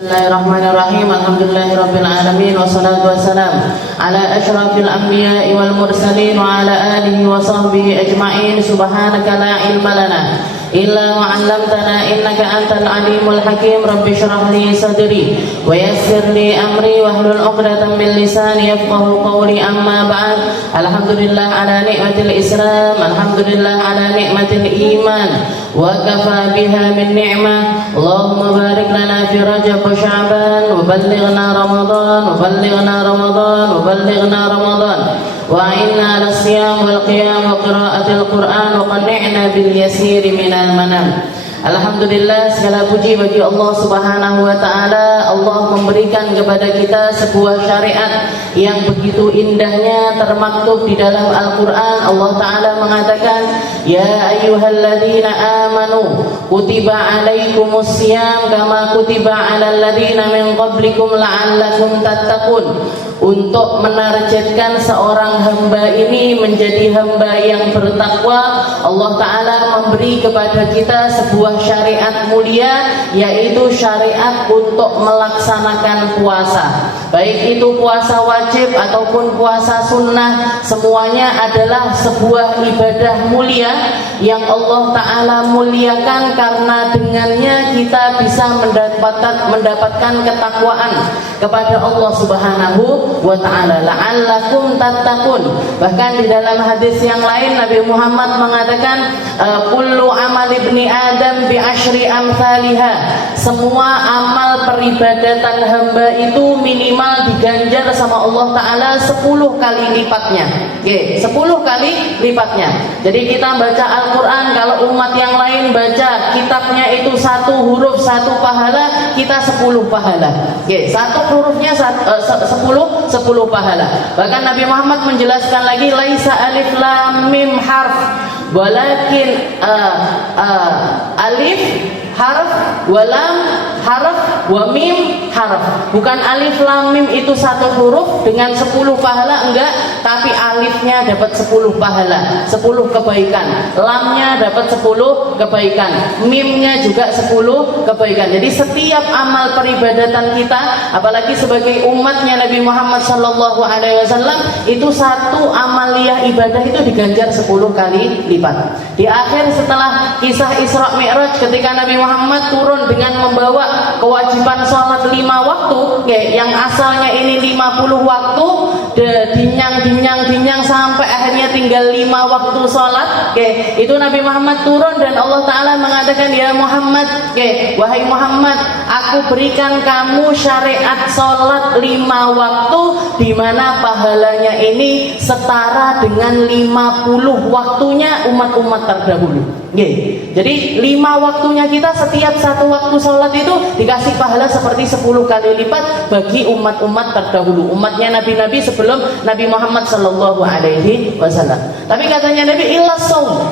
Bismillahirrahmanirrahim. Alhamdulillahirabbil alamin wassalatu wassalam ala asyrafil anbiya'i wal mursalin wa ala alihi wa sahbihi ajma'in. Subhanaka la ilma lana illa ma 'allamtana innaka antal alimul hakim. Rabbi shrah li sadri wa yassir li amri wahlul 'uqdatam min lisani yafqahu qawli. Amma ba'd. Alhamdulillah ala ni'matil Islam, alhamdulillah ala ni'matil iman, wa kafa biha min ni'mah. Allahumma barik lana fi Rajab wa Sya'ban wa ballighna Ramadan wa ballighna Ramadan wa ballighna Ramadan wa a'inna 'ala siyam wal qiyam wa qira'atil Qur'an wa qanni'na bil yasir minal manam. Alhamdulillah, segala puji bagi Allah Subhanahu wa ta'ala. Allah memberikan kepada kita sebuah syariat yang begitu indahnya termaktub di dalam Al-Quran. Allah ta'ala mengatakan, ya ayyuhalladzina amanu kutiba alaikumus siyam kama kutiba alal ladzina min qablikum la'allakum tattaqun. Untuk menargetkan seorang hamba ini menjadi hamba yang bertakwa, Allah ta'ala memberi kepada kita sebuah syariat mulia, yaitu syariat untuk melaksanakan puasa. Baik itu puasa wajib ataupun puasa sunnah, semuanya adalah sebuah ibadah mulia yang Allah ta'ala muliakan, karena dengannya kita bisa mendapatkan ketakwaan kepada Allah Subhanahu wa ta'ala. La'allakum tattaqun. Bahkan di dalam hadis yang lain Nabi Muhammad mengatakan, kullu amal ibni Adam bi asyri amsalihah. Semua amal peribadatan hamba itu minimal diganjar sama Allah ta'ala 10 kali lipatnya. Oke, 10 kali lipatnya. Jadi kita baca Al-Quran, kalau umat yang lain baca kitabnya itu 1 huruf 1 pahala, kita 10 pahala. Oke, 1 hurufnya 10 pahala. Bahkan Nabi Muhammad menjelaskan lagi, laisa alif lam mim harf walakin alif harf wa lam harf wa mim harf. Bukan alif lam mim itu 1 huruf dengan 10 pahala, enggak, tapi alifnya dapat 10 pahala, 10 kebaikan, lamnya dapat 10 kebaikan, mimnya juga 10 kebaikan. Jadi setiap amal peribadatan kita, apalagi sebagai umatnya Nabi Muhammad sallallahu alaihi wasallam, itu satu amaliyah ibadah itu diganjar 10 kali lipat. Di akhir setelah kisah Isra Mi'raj, ketika Nabi Muhammad turun dengan membawa kewajiban sholat 5 waktu, yang asalnya ini 50 waktu, dinyang sampai akhirnya tinggal 5 waktu sholat. Itu Nabi Muhammad turun dan Allah Ta'ala mengatakan, ya Muhammad, wahai Muhammad, aku berikan kamu syariat sholat 5 waktu, di mana pahalanya ini setara dengan 50 waktunya umat-umat terdahulu. Jadi 5 waktunya kita, setiap 1 waktu sholat itu dikasih pahala seperti 10 kali lipat bagi umat-umat terdahulu, umatnya nabi-nabi sebelum Nabi Muhammad sallallahu alaihi wasallam. Tapi katanya Nabi, illa shaum,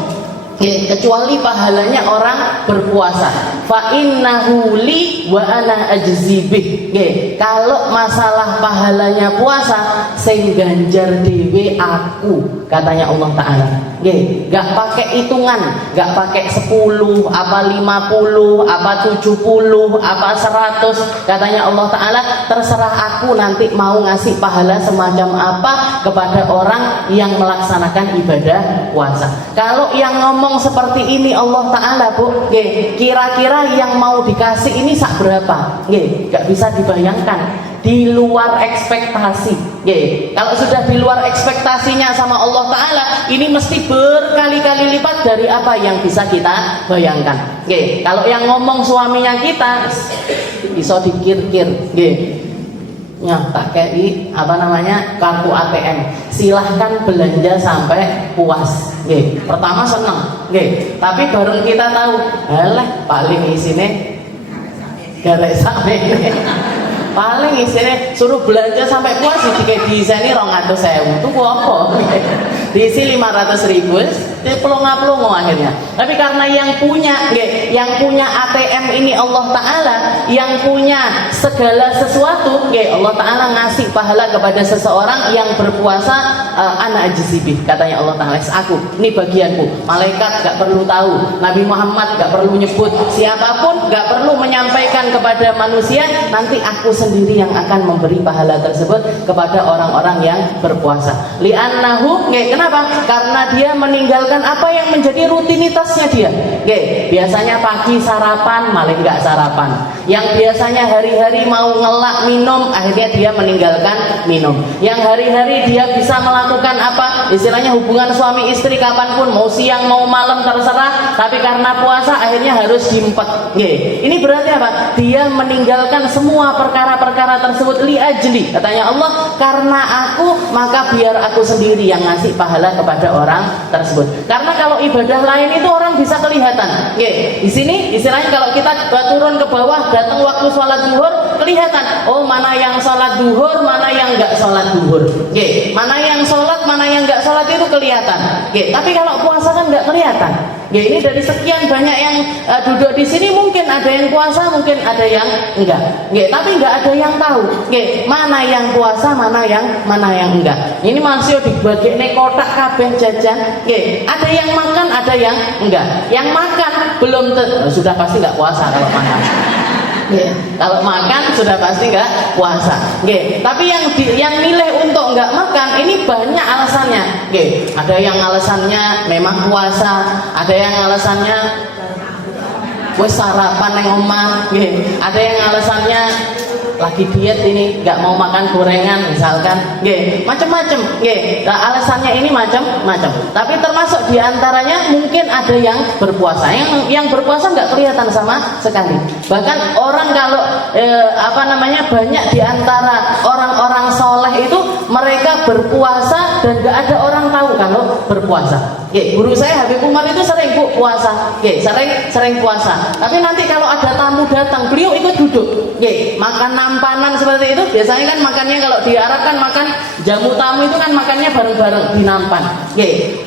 kecuali pahalanya orang berpuasa. Fa innahu li wa ana ajzi bih. Kalau masalah pahalanya puasa, sing ganjar dhewe aku, katanya Allah Ta'ala. Gak pakai hitungan, gak pakai 10, apa 50, apa 70, apa 100. Katanya Allah Ta'ala, terserah aku nanti mau ngasih pahala semacam apa kepada orang yang melaksanakan ibadah puasa. Kalau yang ngomong seperti ini Allah Ta'ala, Bu, kira-kira yang mau dikasih ini sak berapa? Gak bisa dibayangkan, di luar ekspektasi. Kalau sudah di luar ekspektasinya sama Allah Ta'ala, ini mesti berkali-kali lipat dari apa yang bisa kita bayangkan. Kalau yang ngomong suaminya kita, bisa dikir-kir, tak kei kartu ATM, silahkan belanja sampai puas. Pertama seneng, tapi baru kita tahu, paling isinya garek sampai paling isinya suruh belanja sampai puas, di sini 200.000 itu apa? Diisi 500.000, duitnya pelongo-pelongo akhirnya. Tapi karena yang punya ATM ini Allah Ta'ala, yang punya segala sesuatu, Allah Ta'ala ngasih pahala kepada seseorang yang berpuasa. Ana ajzibi, katanya Allah Ta'ala, aku, ini bagianku. Malaikat gak perlu tahu, Nabi Muhammad gak perlu nyebut, siapapun gak perlu menyampaikan kepada manusia, nanti aku sendiri yang akan memberi pahala tersebut kepada orang-orang yang berpuasa. Li'annahu, kenapa? Karena dia meninggalkan apa yang menjadi rutinitasnya dia. Biasanya pagi sarapan, malah gak sarapan. Yang biasanya hari-hari mau ngelak minum, akhirnya dia meninggalkan minum. Yang hari-hari dia bisa melakukan apa? Istilahnya hubungan suami istri kapanpun, mau siang mau malam terserah, tapi karena puasa akhirnya harus diempet. Ini berarti apa? Dia meninggalkan semua perkara-perkara tersebut li'ajli, katanya Allah, karena aku, maka biar aku sendiri yang ngasih pahala kepada orang tersebut. Karena kalau ibadah lain itu orang bisa kelihatan. Di sini istilahnya kalau kita turun ke bawah, datang waktu sholat duhur, kelihatan, oh mana yang sholat duhur, mana yang enggak sholat duhur. Mana yang sholat, mana yang enggak sholat itu kelihatan. Tapi kalau puasa kan enggak kelihatan. Ini dari sekian banyak yang duduk di sini, mungkin ada yang puasa, mungkin ada yang enggak. Tapi enggak ada yang tahu. Mana yang puasa, mana yang enggak. Ini masih dibagi kotak kabeh jajan. Ada yang makan, ada yang enggak. Yang makan belum sudah pasti enggak puasa kalau makan. Kalau makan sudah pasti nggak puasa. Tapi yang milih untuk nggak makan ini banyak alasannya. Ada yang alasannya memang puasa, ada yang alasannya wes sarapan yang omah, ada yang alasannya lagi diet ini nggak mau makan gorengan misalkan, macam-macam. Nah, alasannya ini macam-macam. Tapi termasuk diantaranya mungkin ada yang berpuasa, yang berpuasa nggak kelihatan sama sekali. Bahkan orang kalau banyak diantara orang-orang soleh itu mereka berpuasa dan nggak ada orang tahu kalau berpuasa. Guru saya Habib Umar itu sering puasa, sering puasa. Tapi nanti kalau ada tamu datang, beliau ikut duduk, makan nampanan seperti itu. Biasanya kan makannya kalau di Arab kan makan jamu tamu itu kan makannya bareng-bareng di nampan.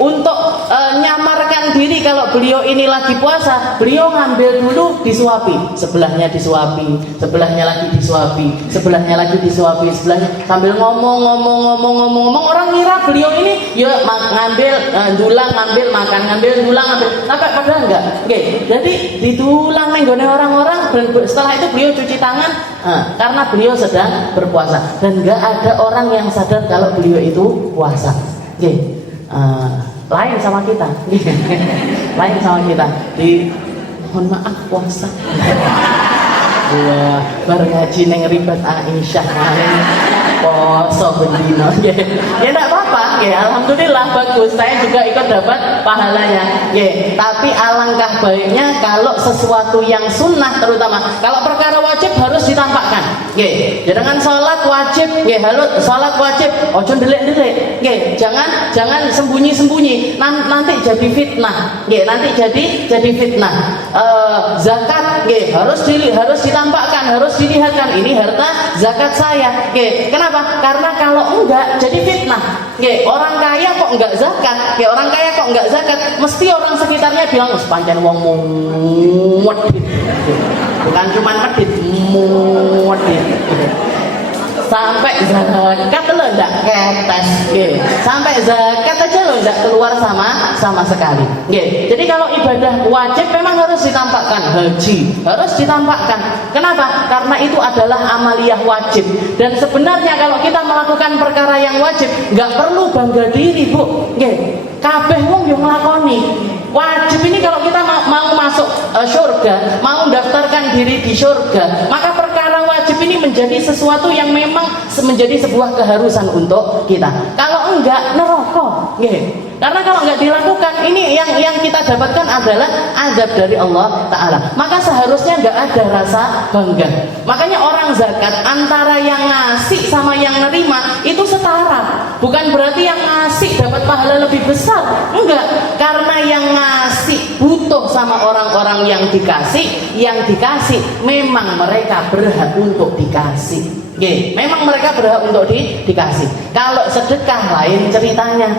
Untuk nyamarkan diri kalau beliau ini lagi puasa, beliau ngambil dulu disuapi, sebelahnya disuapi, sebelahnya lagi disuapi, sebelahnya lagi disuapi, sebelahnya sambil ngomong orang ngira beliau ini ya ngambil dulang ngambil makan, ngambil dulang ngambil, tapi padahal enggak. Jadi ditulang nenggone orang-orang, dan setelah itu beliau cuci tangan karena beliau sedang berpuasa, dan enggak ada orang yang sadar kalau beliau itu puasa. Lain sama kita. Lain sama kita. Mohon maaf puasa. Wah, baru ngaji neng ribet Aisyah maling poso bendino. Ya enggak apa-apa, alhamdulillah bagus. Saya juga ikut dapat pahalanya. Tapi alangkah baiknya kalau sesuatu yang sunnah, terutama kalau perkara wajib harus ditampakkan. Jangan sholat wajib, harus sholat wajib, ojo ndelik-ndelik. Jangan sembunyi-sembunyi. Nanti jadi fitnah. Nanti jadi fitnah. Zakat harus ditampakkan, harus dilihatkan, ini harta zakat saya. Kenapa? Karena kalau enggak jadi fitnah. Orang kaya kok enggak zakat, orang kaya kok enggak zakat, mesti orang sekitarnya bilang pancen wong medit. Bukan cuma medit, medit. Sampai zakat lo enggak ketes, sampai zakat aja lo enggak keluar sama sekali. Jadi kalau ibadah wajib memang harus ditampakkan, haji harus ditampakkan. Kenapa? Karena itu adalah amaliyah wajib. Dan sebenarnya kalau kita melakukan perkara yang wajib, nggak perlu bangga diri, Bu. Kabeh wong yo nglakoni. Wajib ini kalau kita mau masuk surga, mau daftarkan diri di surga, maka perkara wajib ini menjadi sesuatu yang memang menjadi sebuah keharusan untuk kita. Kalau enggak, neraka. Karena kalau enggak dilakukan, ini yang kita dapatkan adalah azab dari Allah Ta'ala. Maka seharusnya enggak ada rasa bangga. Makanya orang zakat antara yang ngasih sama yang nerima itu setara. Bukan berarti yang ngasih dapat pahala lebih besar. Enggak. Karena yang ngasih butuh sama orang-orang yang dikasih memang mereka berhak untuk dikasih. Memang mereka berhak untuk dikasih. Kalau sedekah lain ceritanya.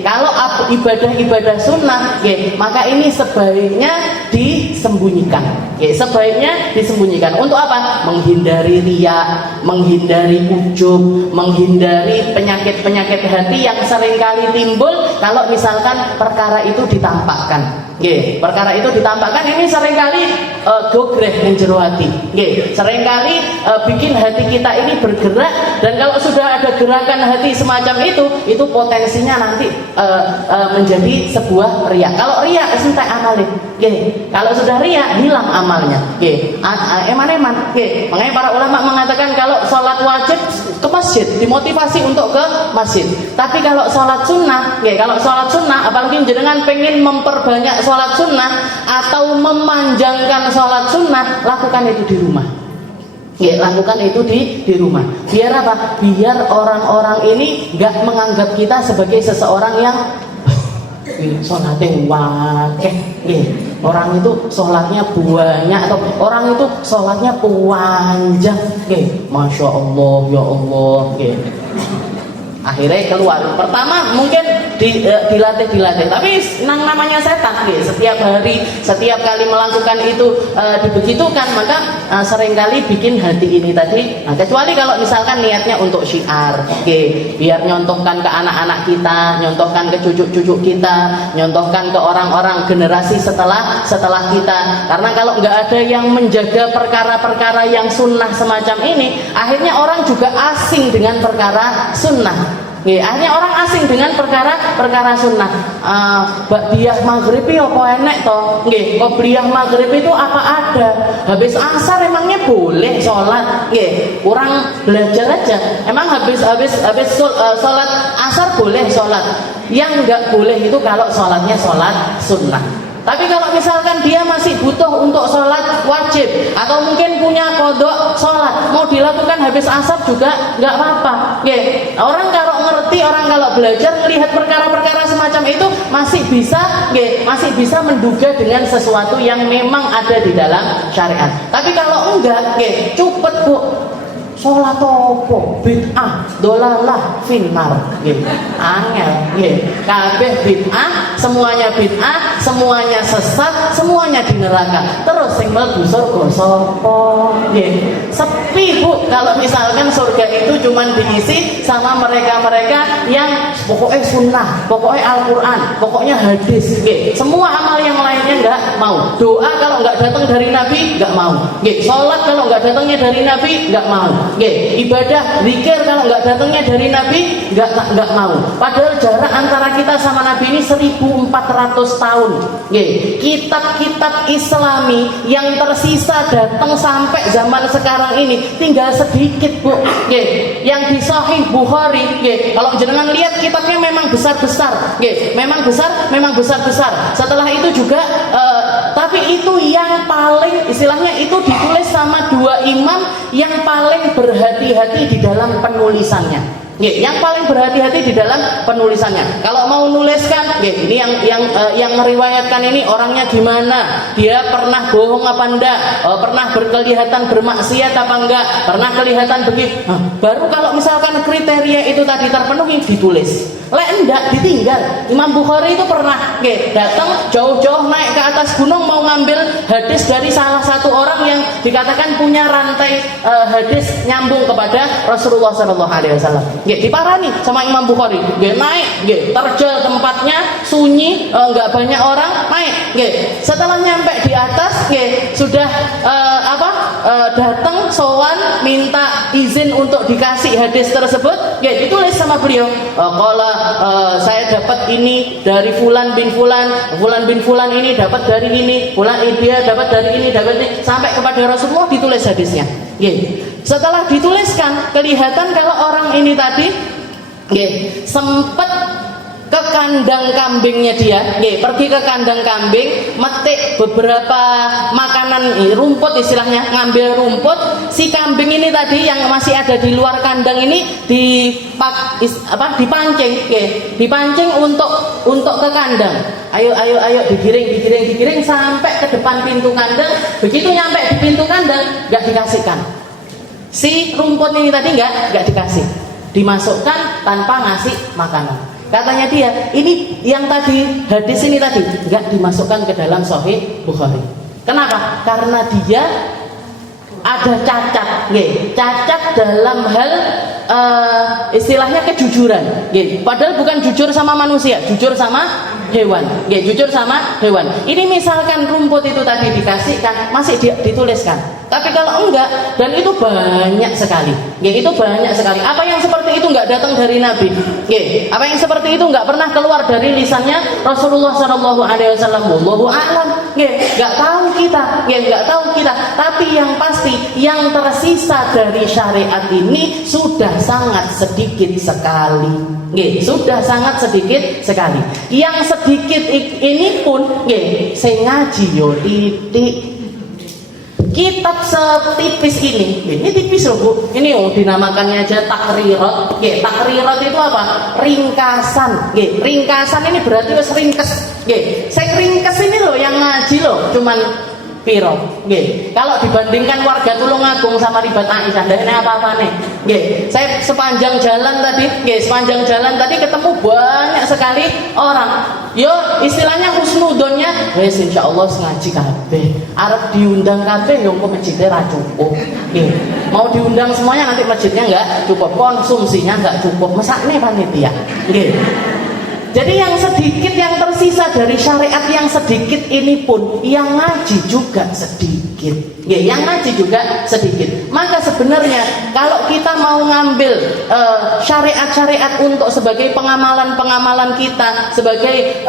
Kalau ibadah-ibadah sunnah, maka ini sebaiknya disembunyikan. Sebaiknya disembunyikan. Untuk apa? Menghindari riya, menghindari ujub, menghindari penyakit-penyakit hati yang seringkali timbul kalau misalkan perkara itu ditampakkan. Perkara itu ditampakkan ini seringkali gogreh menjero hati. Seringkali bikin hati kita ini bergerak, dan kalau sudah ada gerakan hati semacam itu potensinya nanti menjadi sebuah riya. Kalau riya entek amale. Kalau sudah riya hilang amalnya. Eman-eman. Makanya para ulama mengatakan kalau sholat wajib ke masjid, dimotivasi untuk ke masjid. Tapi kalau sholat sunnah, apalagi jenengan pengen memperbanyak sholat sunnah atau memanjangkan sholat sunnah, lakukan itu di rumah. Lakukan itu di rumah. Biar apa? Biar orang-orang ini nggak menganggap kita sebagai seseorang yang sholatnya wakeh. Orang itu sholatnya banyak, atau orang itu sholatnya panjang. Masya Allah, ya Allah. Akhirnya keluar. Pertama mungkin dilatih, tapi namanya setan. Setiap hari, setiap kali melakukan itu dibegitukan, maka seringkali bikin hati ini tadi. Kecuali kalau misalkan niatnya untuk syiar, biar nyontohkan ke anak-anak kita, nyontohkan ke cucu-cucu kita, nyontohkan ke orang-orang generasi setelah kita. Karena kalau nggak ada yang menjaga perkara-perkara yang sunnah semacam ini, akhirnya orang juga asing dengan perkara sunnah. Akhirnya orang asing dengan perkara sunnah. Bakpiyah maghrib ya kok enek toh. Qobliyah maghrib itu apa ada? Habis asar emangnya boleh sholat? Kurang belajar aja. Emang habis sholat asar boleh sholat? Yang nggak boleh itu kalau sholatnya sholat sunnah. Tapi kalau misalkan dia masih butuh untuk sholat wajib, atau mungkin punya kodok sholat, mau dilakukan habis asar juga nggak apa-apa. Orang kalau ngerti, orang kalau belajar melihat perkara-perkara semacam itu masih bisa menduga dengan sesuatu yang memang ada di dalam syariat. Tapi kalau enggak, cupet bu. Sholat opo bid'ah dolalah finnar angel kabeh bid'ah, semuanya bid'ah, semuanya sesat, semuanya di neraka. Terus sing mlebu surga sapa? Sepi bu kalau misalkan surga itu cuman diisi sama mereka-mereka yang pokoknya sunnah, pokoknya Al-Quran, pokoknya hadis. Semua amal yang lainnya enggak mau. Doa kalau enggak datang dari Nabi enggak mau. Sholat kalau enggak datangnya dari Nabi enggak mau. Ibadah zikir kalau nggak datangnya dari Nabi nggak mau. Padahal jarak antara kita sama Nabi ini 1400 tahun. Kitab-kitab Islami yang tersisa datang sampai zaman sekarang ini tinggal sedikit bu. Yang di Sahih Bukhari, kalau jenengan lihat kitabnya memang besar-besar. Memang besar-besar. Setelah itu juga tapi itu yang paling istilahnya itu ditulis sama dua imam yang paling berhati-hati di dalam penulisannya. Yang paling berhati-hati di dalam penulisannya. Kalau mau nuliskan, ini yang meriwayatkan ini orangnya gimana? Dia pernah bohong apa enggak? Pernah berkelihatan bermaksiat apa enggak? Pernah kelihatan begitu? Baru kalau misalkan kriteria itu tadi terpenuhi ditulis. Lek enggak ditinggal. Imam Bukhari itu pernah datang jauh-jauh naik ke atas gunung mau ngambil hadis dari salah satu orang yang dikatakan punya rantai hadis nyambung kepada Rasulullah SAW. Diparani sama Imam Bukhari. Naik, terjal tempatnya, sunyi, nggak banyak orang, naik. Setelah nyampe di atas, sudah datang sowan minta izin untuk dikasih hadis tersebut. Ditulis sama beliau. Kalau saya dapat ini dari Fulan bin Fulan ini dapat dari ini, dia dapat dari ini, sampai kepada Rasulullah ditulis hadisnya. Setelah dituliskan kelihatan kalau orang ini tadi sempat ke kandang kambingnya dia, pergi ke kandang kambing, metik beberapa makanan, rumput istilahnya, ngambil rumput. Si kambing ini tadi yang masih ada di luar kandang ini dipancing untuk ke kandang. Ayo digiring sampai ke depan pintu kandang. Begitu nyampe di pintu kandang, nggak dikasihkan. Si rumput ini tadi nggak dikasih, dimasukkan tanpa ngasih makanan. Katanya dia, ini yang tadi, hadis ini tadi nggak dimasukkan ke dalam Sahih Bukhari. Kenapa? Karena dia ada cacat, cacat dalam hal istilahnya kejujuran. Padahal bukan jujur sama manusia, jujur sama hewan. Jujur sama hewan. Ini misalkan rumput itu tadi dikasihkan, masih dituliskan. Tapi kalau enggak, dan itu banyak sekali, itu banyak sekali. Apa yang seperti itu enggak datang dari Nabi? Apa yang seperti itu enggak pernah keluar dari lisannya Rasulullah Shallallahu Alaihi Wasallam. Wallahu a'lam. Enggak tahu kita, enggak tahu kita. Tapi yang pasti, yang tersisa dari syariat ini sudah sangat sedikit sekali. Sudah sangat sedikit sekali. Yang sedikit ini pun, saya ngaji yo titik. Kitab setipis ini tipis loh Bu. Ini dinamakannya aja takrirat. Takrirat itu apa? Ringkasan. Ringkasan ini berarti wis ringkes. Saya ringkes ini loh yang ngaji loh, cuman piro. Kalau dibandingkan warga Tulungagung sama Ribat Aisyah, ini apa-apa nih. Saya sepanjang jalan tadi ketemu banyak sekali orang. Yo istilahnya husnudonnya, wes insyaallah ngaji kabeh. Arep diundang kabeh yo kok masjidnya ra cukup. Mau diundang semuanya nanti masjidnya enggak cukup, konsumsinya enggak cukup. Mesakne panitia. Jadi yang sedikit yang tersisa dari syariat yang sedikit ini pun yang ngaji juga sedikit. Yang ngaji juga sedikit. Maka sebenarnya kalau kita mau ngambil syariat-syariat untuk sebagai pengamalan-pengamalan kita, sebagai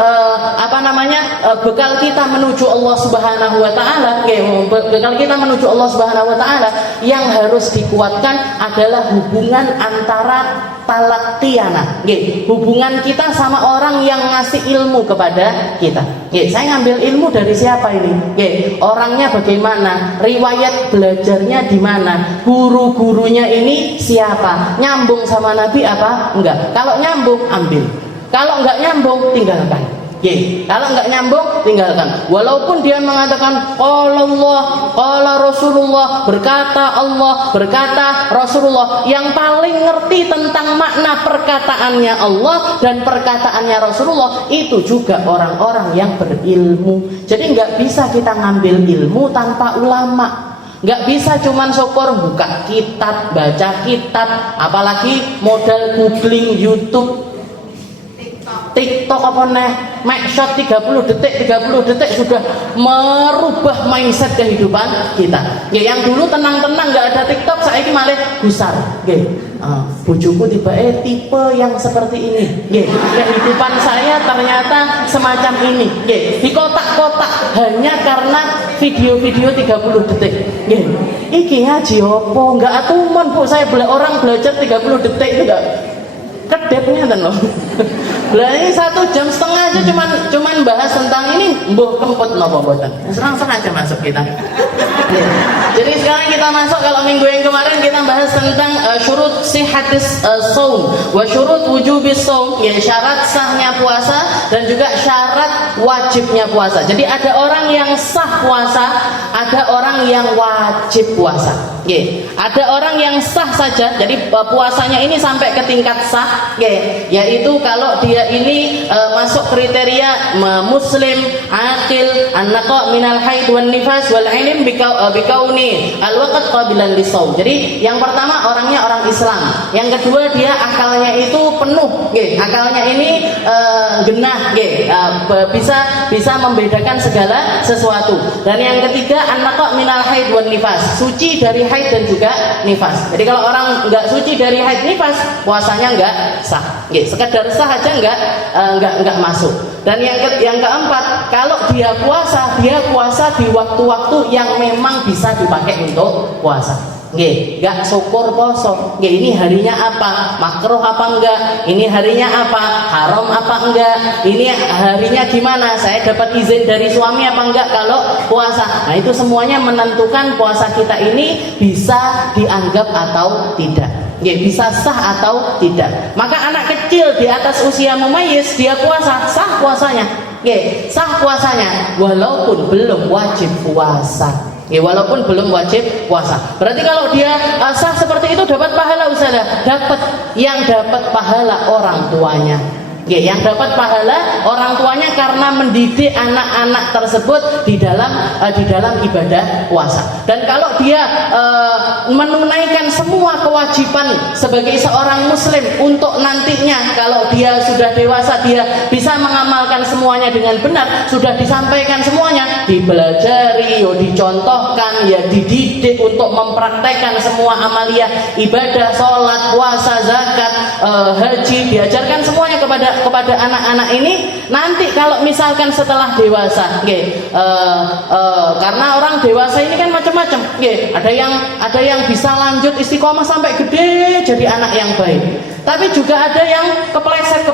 bekal kita menuju Allah Subhanahu wa taala, bekal kita menuju Allah Subhanahu wa taala, yang harus dikuatkan adalah hubungan antara talaqiyana, hubungan kita sama orang yang ngasih ilmu kepada kita. Saya ngambil ilmu dari siapa ini? Orangnya bagaimana? Riwayat belajarnya di mana? Guru-gurunya ini siapa? Nyambung sama Nabi apa? Enggak. Kalau nyambung, ambil. Kalau enggak nyambung, tinggalkan. Kalau enggak nyambung, tinggalkan. Walaupun dia mengatakan qala Allah, qala Rasulullah, berkata Allah, berkata Rasulullah, yang paling ngerti tentang makna perkataannya Allah dan perkataannya Rasulullah itu juga orang-orang yang berilmu. Jadi enggak bisa kita ngambil ilmu tanpa ulama. Nggak bisa cuman syukur buka kitab, baca kitab, apalagi modal googling YouTube, TikTok apa nih, make shot 30 detik sudah merubah mindset kehidupan kita. Yang dulu tenang-tenang nggak ada TikTok, saya ini malah gusar. Bojoku tipe yang seperti ini. Kehidupan saya ternyata semacam ini. Di kotak-kotak hanya karena video-video 30 detik. Iki ngaji opo? Nggak atuman Bu, saya orang belajar 30 detik itu nggak kedepnya kan loh. Ini 1,5 jam aja cuman bahas tentang ini, mbuh kemput nopo boten. Langsung aja masuk kita. Jadi sekarang kita masuk, kalau minggu yang kemarin kita bahas tentang syurut sihhatis shaum wa syurut wujubis shaum, syarat sahnya puasa dan juga syarat wajibnya puasa. Jadi ada orang yang sah puasa, ada orang yang wajib puasa. Ada orang yang sah saja, jadi puasanya ini sampai ke tingkat sah, yaitu kalau dia ini masuk kriteria muslim, aqil, an-naqa minal haid wan nifas wal ilm bikauni al-waqt qabilan lisaum. Jadi yang pertama orangnya orang Islam, yang kedua dia akalnya itu penuh, akalnya ini genah, bisa membedakan segala sesuatu. Dan yang ketiga an-naqa minal haid wan nifas, suci dari haid dan juga nifas. Jadi kalau orang nggak suci dari haid nifas, puasanya nggak sah. Sekedar sah aja nggak masuk. Dan yang keempat, kalau dia puasa di waktu-waktu yang memang bisa dipakai untuk puasa. Enggak syukur poso. Ini harinya apa? Makruh apa enggak? Ini harinya apa? Haram apa enggak? Ini harinya gimana? Saya dapat izin dari suami apa enggak kalau puasa? Nah, itu semuanya menentukan puasa kita ini bisa dianggap atau tidak. Bisa sah atau tidak. Maka anak kecil di atas usia mumayyiz dia puasa, sah puasanya. Sah puasanya walaupun belum wajib puasa. Walaupun belum wajib puasa. Berarti kalau dia sah seperti itu dapat pahala Ustazah? Dapat. Yang dapat pahala orang tuanya. Yang dapat pahala orang tuanya karena mendidik anak-anak tersebut di dalam ibadah puasa. Dan kalau dia menunaikan semua kewajiban sebagai seorang muslim untuk nantinya kalau dia sudah dewasa dia bisa mengamalkan semuanya dengan benar, sudah disampaikan semuanya, dipelajari, dicontohkan, dididik untuk mempraktekkan semua amaliyah ibadah, sholat, puasa, zakat, haji, diajarkan semuanya kepada anak-anak ini. Nanti kalau misalkan setelah dewasa, karena orang dewasa ini kan macam-macam, ada yang bisa lanjut istiqomah sampai gede jadi anak yang baik. Tapi juga ada yang kepleset,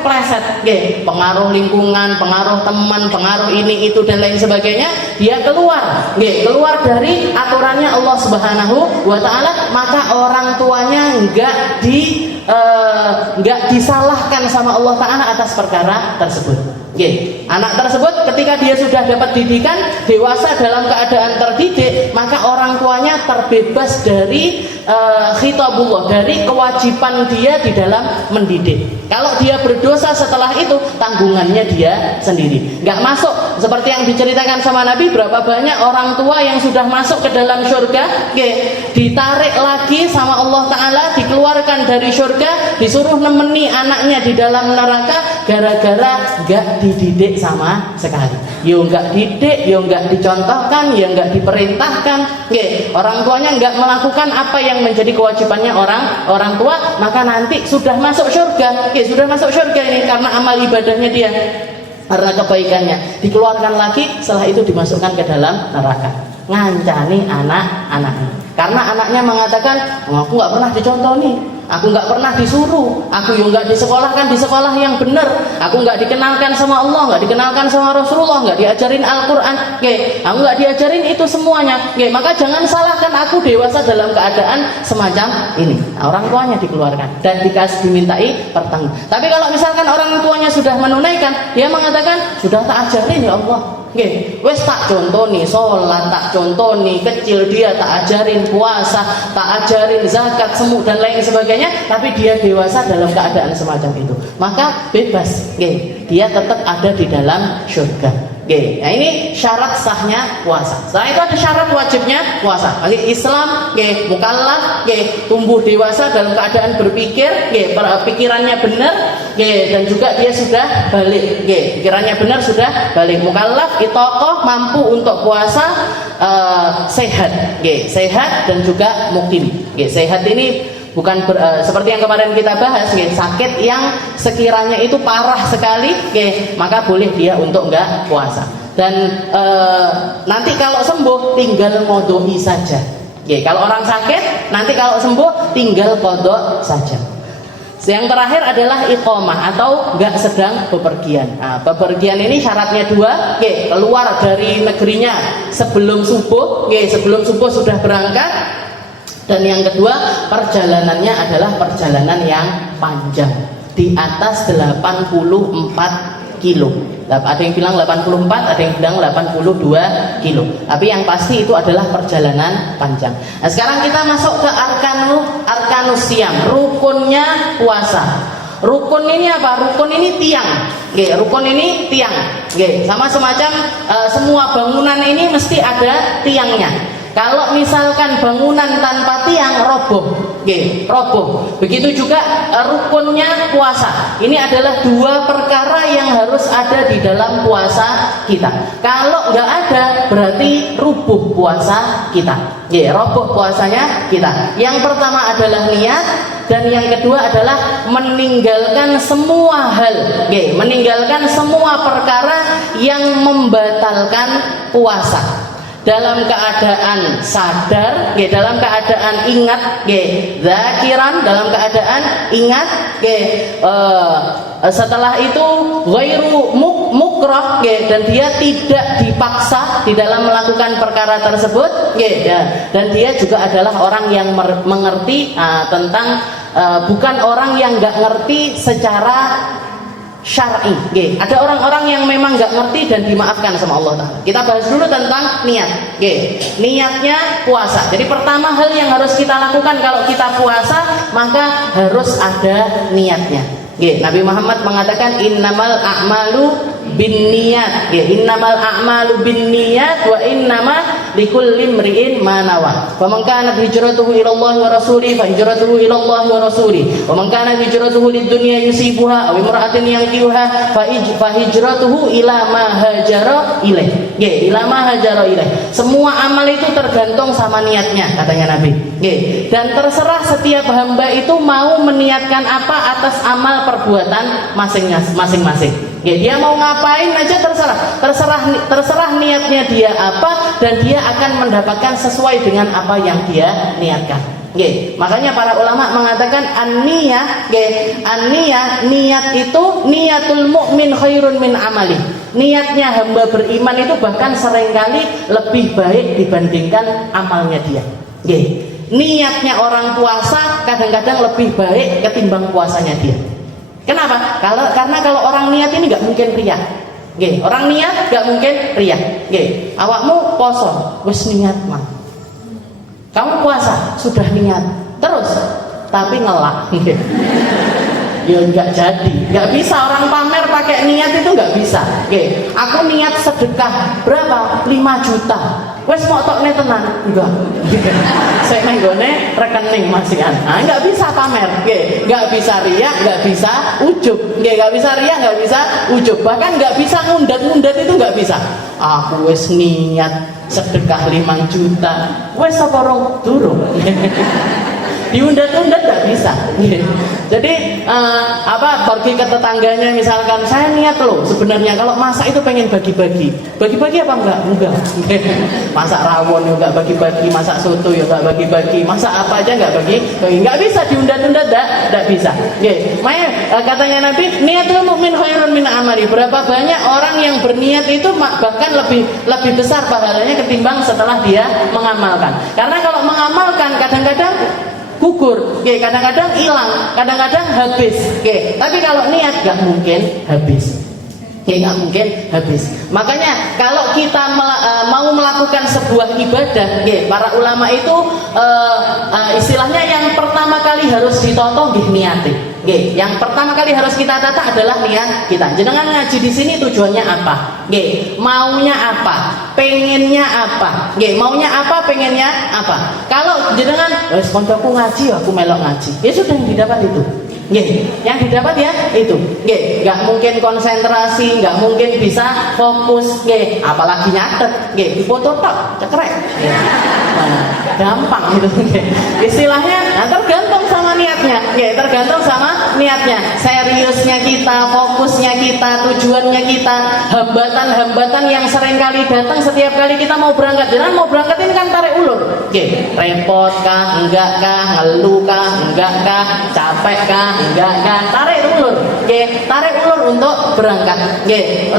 pengaruh lingkungan, pengaruh teman, pengaruh ini itu dan lain sebagainya, dia keluar dari aturannya Allah Subhanahu wa taala, maka orang tuanya enggak disalahkan sama Allah taala atas perkara tersebut. Anak tersebut ketika dia sudah dapat didikan, dewasa dalam keadaan terdidik, maka orang tuanya terbebas dari khitabullah, dari kewajiban dia di dalam mendidik. Kalau dia berdosa setelah itu, tanggungannya dia sendiri. Nggak masuk seperti yang diceritakan sama Nabi, berapa banyak orang tua yang sudah masuk ke dalam surga, ditarik lagi sama Allah Ta'ala, dikeluarkan dari surga, disuruh nemeni anaknya di dalam neraka, gara-gara nggak dididik sama sekali. Nggak didik, nggak dicontohkan, nggak diperintahkan. Orang tuanya nggak melakukan apa yang menjadi kewajibannya orang tua, maka nanti sudah masuk surga. Sudah masuk surga ini karena amal ibadahnya dia, karena kebaikannya, dikeluarkan lagi, setelah itu dimasukkan ke dalam neraka. Ngancani anak-anaknya karena anaknya mengatakan, aku nggak pernah dicontoh nih, aku nggak pernah disuruh, aku nggak disekolahkan di sekolah yang benar, aku nggak dikenalkan sama Allah, nggak dikenalkan sama Rasulullah, nggak diajarin Al-Quran, aku nggak diajarin itu semuanya. Maka jangan salahkan aku dewasa dalam keadaan semacam ini. Orang tuanya dikeluarkan dan dimintai pertanggung. Tapi kalau misalkan orang tuanya sudah menunaikan, dia mengatakan, sudah tak ajarin ya Allah, wes tak contoni sholat, tak contoni kecil dia tak ajarin puasa, tak ajarin zakat, semua dan lain sebagainya, tapi dia dewasa dalam keadaan semacam itu, maka bebas, dia tetap ada di dalam surga. Nah, ini syarat sahnya puasa. Setelah itu ada syarat wajibnya puasa. Islam, mukallaf, tumbuh dewasa dalam keadaan berpikir, pikirannya benar, dan juga dia sudah balik, pikirannya benar, sudah balik. Mukallaf, itoqoh, mampu untuk puasa, sehat, sehat dan juga mukim. Sehat ini bukan seperti yang kemarin kita bahas, sakit yang sekiranya itu parah sekali, maka boleh dia untuk enggak puasa. Dan nanti kalau sembuh tinggal qodoi saja. Kalau orang sakit, nanti kalau sembuh tinggal qodho saja. Yang terakhir adalah iqamah atau enggak sedang bepergian. Nah, bepergian ini syaratnya dua, keluar dari negerinya sebelum subuh, sebelum subuh sudah berangkat. Dan yang kedua, perjalanannya adalah perjalanan yang panjang, di atas 84 kilo. Ada yang bilang 84, ada yang bilang 82 kilo. Tapi yang pasti itu adalah perjalanan panjang. Nah, sekarang kita masuk ke arkanus siam, rukunnya puasa. Rukun ini apa? Rukun ini tiang. Rukun ini tiang. Sama semacam semua bangunan ini mesti ada tiangnya. Kalau misalkan bangunan tanpa tiang roboh, roboh. Begitu juga rukunnya puasa. Ini adalah dua perkara yang harus ada di dalam puasa kita. Kalau nggak ada, berarti rubuh puasa kita. Roboh puasanya kita. Yang pertama adalah niat, dan yang kedua adalah meninggalkan semua hal, meninggalkan semua perkara yang membatalkan puasa. dalam keadaan sadar, dalam keadaan ingat, zakiran, dalam keadaan ingat, setelah itu ghairu mukrah, dan dia tidak dipaksa di dalam melakukan perkara tersebut, dan dia juga adalah orang yang mengerti tentang, bukan orang yang nggak ngerti secara syar'i. Ada orang-orang yang memang nggak ngerti dan dimaafkan sama Allah Ta'ala. Kita bahas dulu tentang niat. Niatnya puasa. Jadi pertama hal yang harus kita lakukan kalau kita puasa, maka harus ada niatnya. Nabi Muhammad mengatakan innamal a'malu binniyat. Innamal a'malu binniyat wa innama likulli imri'in ma nawa. Faman kanat hijratuhu ila Allah wa rasulih fa hijratuhu ila Allah wa rasulih. Wa man kanat hijratuhu lid-dunya yusibuha aw imra'atin yankihuha fa hijratuhu ila ma hajara ilaih. Ila ma hajara ilaih. Semua amal itu tergantung sama niatnya, katanya Nabi. Dan terserah setiap hamba itu mau meniatkan apa atas amal perbuatan masing-masing. Dia mau ngapain aja terserah niatnya dia apa, dan dia akan mendapatkan sesuai dengan apa yang dia niatkan. Makanya para ulama mengatakan an-niyah, niat itu niatul mu'min khairun min amali. Niatnya hamba beriman itu bahkan seringkali lebih baik dibandingkan amalnya dia. Niatnya orang puasa kadang-kadang lebih baik ketimbang puasanya dia. Kenapa? Karena kalau orang niat ini nggak mungkin riya. Orang niat nggak mungkin riya. Awakmu poso, wis niat mah. Kamu puasa, sudah niat, terus tapi ngelak. Ya nggak jadi, nggak bisa orang pamer pakai niat itu nggak bisa. Aku niat sedekah berapa? 5 juta. Wes mau tok nih tenan, enggak. Saya menggone rekening masihan. Nah, nggak bisa pamer, nggak bisa riya, nggak bisa ujub, nggak bisa riya, nggak bisa ujub, bahkan nggak bisa ngundat itu nggak bisa. Aku wes niat sedekah 5 juta, wes apa rong turun. Diundat-undat nggak bisa. Jadi pergi ke tetangganya misalkan, saya niat loh sebenarnya kalau masak itu pengen bagi-bagi apa enggak? Masak rawon juga bagi-bagi, masak soto juga bagi-bagi, masak apa aja bagi, nggak bisa diundat-undat, nggak bisa. Makanya katanya Nabi, niatul mukmin khairun min amali. Berapa banyak orang yang berniat itu bahkan lebih besar pahalanya ketimbang setelah dia mengamalkan. Karena kalau mengamalkan kadang-kadang gugur, kadang-kadang hilang, kadang-kadang habis. Tapi kalau niat gak mungkin habis. Gak mungkin habis. Makanya kalau kita mau melakukan sebuah ibadah, para ulama itu istilahnya yang pertama kali harus ditoto niate. Yang pertama kali harus kita tata adalah niat kita. Jenengan ngaji di sini tujuannya apa? Maunya apa? Pengennya apa? Maunya apa? Pengennya apa? Kalau jenengan, wes koncoku ngaji, aku melok ngaji. Ya sudah, yang didapat itu. Yang didapat ya itu. Nggak mungkin konsentrasi, nggak mungkin bisa fokus. Apalagi nyatet. Foto tok, cekrek. Gampang gitu. Istilahnya tergantung sama niatnya. Tergantung sama niatnya. Seriusnya kita, fokusnya kita, tujuannya kita. Hambatan-hambatan yang sering kali datang setiap kali kita mau berangkat. Jangan mau berangkat ini kan tarik ulur. Repot kah, enggak kah, ngeluh kah, enggak kah, capek kah, enggak kah, tarik ulur. Tarik ulur untuk berangkat.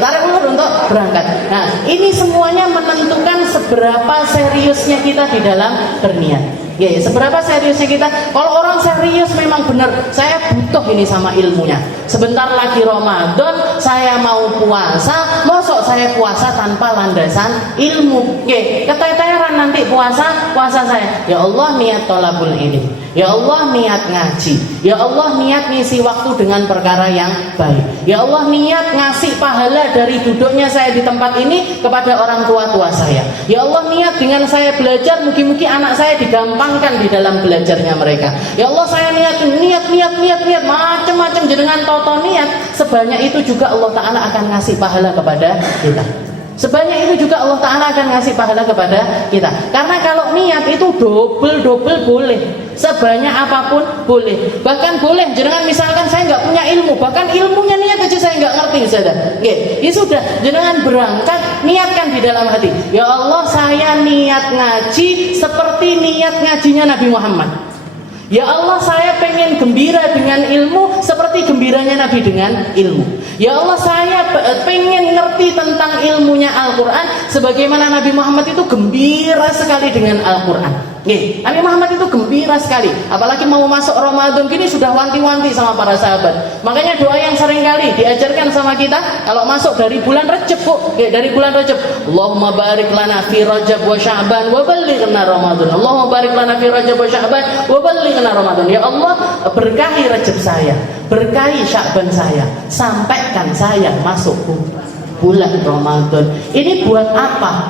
Tarik ulur untuk berangkat. Nah, ini semuanya menentukan seberapa seriusnya kita di dalam berniat. Seberapa seriusnya kita. Kalau orang serius memang benar, saya butuh ini sama ilmunya. Sebentar lagi Ramadan, saya mau puasa, mosok saya puasa tanpa landasan ilmu. Keteteran nanti puasa saya. Ya Allah, niat thalabul ilmi. Ya Allah, niat ngaji. Ya Allah, niat ngisi waktu dengan perkara yang baik. Ya Allah, niat ngasih pahala dari duduknya saya di tempat ini kepada orang tua saya. Ya Allah, niat dengan saya belajar, mungkin anak saya digampangkan di dalam belajarnya mereka. Ya Allah, saya niat macam-macam jenengan toto niat sebanyak itu juga Allah Ta'ala akan ngasih pahala kepada kita. Sebanyak itu juga Allah Ta'ala akan ngasih pahala kepada kita. Karena kalau niat itu double boleh, sebanyak apapun boleh. Bahkan boleh, jenengan misalkan saya nggak punya ilmu, bahkan ilmunya niat aja saya nggak ngerti, sudah. Ya sudah, jenengan berangkat, niatkan di dalam hati. Ya Allah, saya niat ngaji seperti niat ngajinya Nabi Muhammad. Ya Allah, saya pengen gembira dengan ilmu seperti gembiranya Nabi dengan ilmu. Ya Allah, saya pengen ngerti tentang ilmunya Al-Quran sebagaimana Nabi Muhammad itu gembira sekali dengan Al-Quran. Nabi Muhammad itu gembira sekali. Apalagi mau masuk Ramadan gini sudah wanti-wanti sama para sahabat. Makanya doa yang sering kali diajarkan sama kita kalau masuk dari bulan Rajab, dari bulan Rajab, Allahumma barik lana fi Rajab wa Sya'ban wa ballighna Ramadan. Allahumma barik lana fi Rajab wa Sya'ban wa ballighna Ramadan. Ya Allah, berkahi Rajab saya, berkahi Sya'ban saya, sampaikan saya masuk bulan Ramadan. Ini buat apa?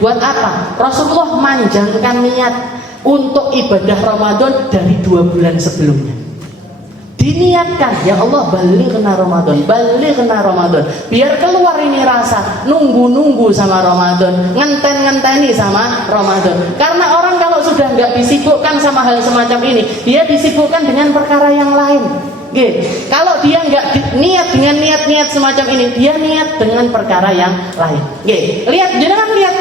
Buat apa? Rasulullah manjangkan niat untuk ibadah Ramadan dari 2 bulan sebelumnya. Diniatkan, ya Allah, balighna Ramadan, balighna Ramadan. Biar keluar ini rasa nunggu-nunggu sama Ramadan, ngenten-ngenteni sama Ramadan. Karena orang kalau sudah nggak disibukkan sama hal semacam ini, dia disibukkan dengan perkara yang lain. Kalau dia nggak niat dengan niat-niat semacam ini, dia niat dengan perkara yang lain. Lihat, jangan lihat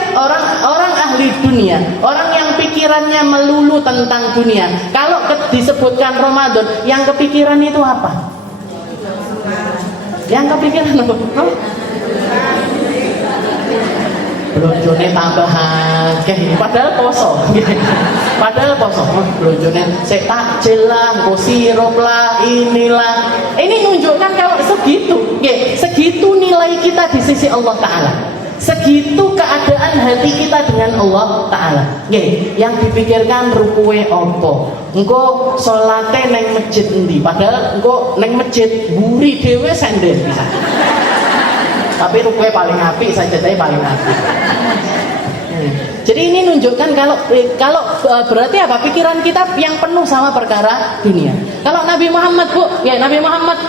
orang ahli dunia, orang yang pikirannya melulu tentang dunia. Kalau disebutkan Ramadan, yang kepikiran itu apa? Yang kepikiran apa? Blonjone tambahan, padahal poso. Padahal poso, blonjone sik takjil lah, nggo sirup lah, inilah. Ini menunjukkan kalau segitu, segitu nilai kita di sisi Allah Ta'ala. Segitu keadaan hati kita dengan Allah Ta'ala. Yang dipikirkan rukuwe opo, engko salate neng masjid endi, padahal engko neng masjid mburi dhewe sender bisa. Tapi rukuwe paling apik, sajadahe paling apik. Jadi ini menunjukkan kalau berarti apa? Pikiran kita yang penuh sama perkara dunia. Kalau Nabi Muhammad, Nabi Muhammad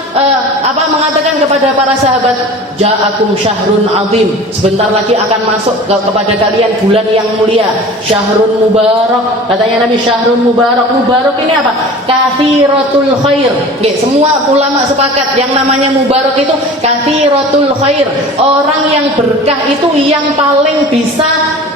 mengatakan kepada para sahabat, ja'akum syahrun azim, sebentar lagi akan masuk kepada kalian bulan yang mulia, syahrun mubarak. Katanya Nabi, syahrun mubarak. Mubarak ini apa? Kathiratul khair. Semua ulama sepakat yang namanya mubarak itu kathiratul khair. Orang yang berkah itu yang paling bisa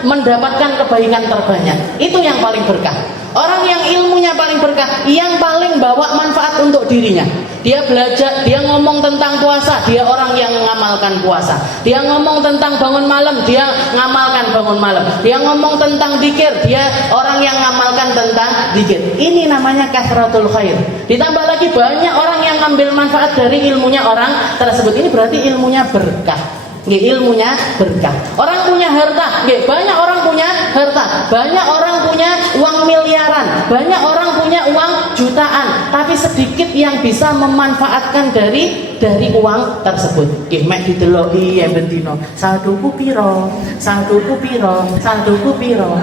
mendapatkan kebaikan terbanyak. Itu yang paling berkah. Orang yang ilmunya paling berkah, yang paling bawa manfaat untuk dirinya. Dia belajar, dia ngomong tentang puasa, dia orang yang mengamalkan puasa. Dia ngomong tentang bangun malam, dia ngamalkan bangun malam. Dia ngomong tentang zikir, dia orang yang ngamalkan tentang zikir. Ini namanya kasratul khair. Ditambah lagi banyak orang yang ngambil manfaat dari ilmunya orang tersebut. Ini berarti ilmunya berkah. Ilmunya berkah. Orang punya harta, banyak orang punya harta, banyak orang punya uang miliaran, banyak orang punya uang jutaan, tapi sedikit yang bisa memanfaatkan dari uang tersebut. Mek diteloki ya bentino, saldoku piro, saldoku piro, saldoku piro.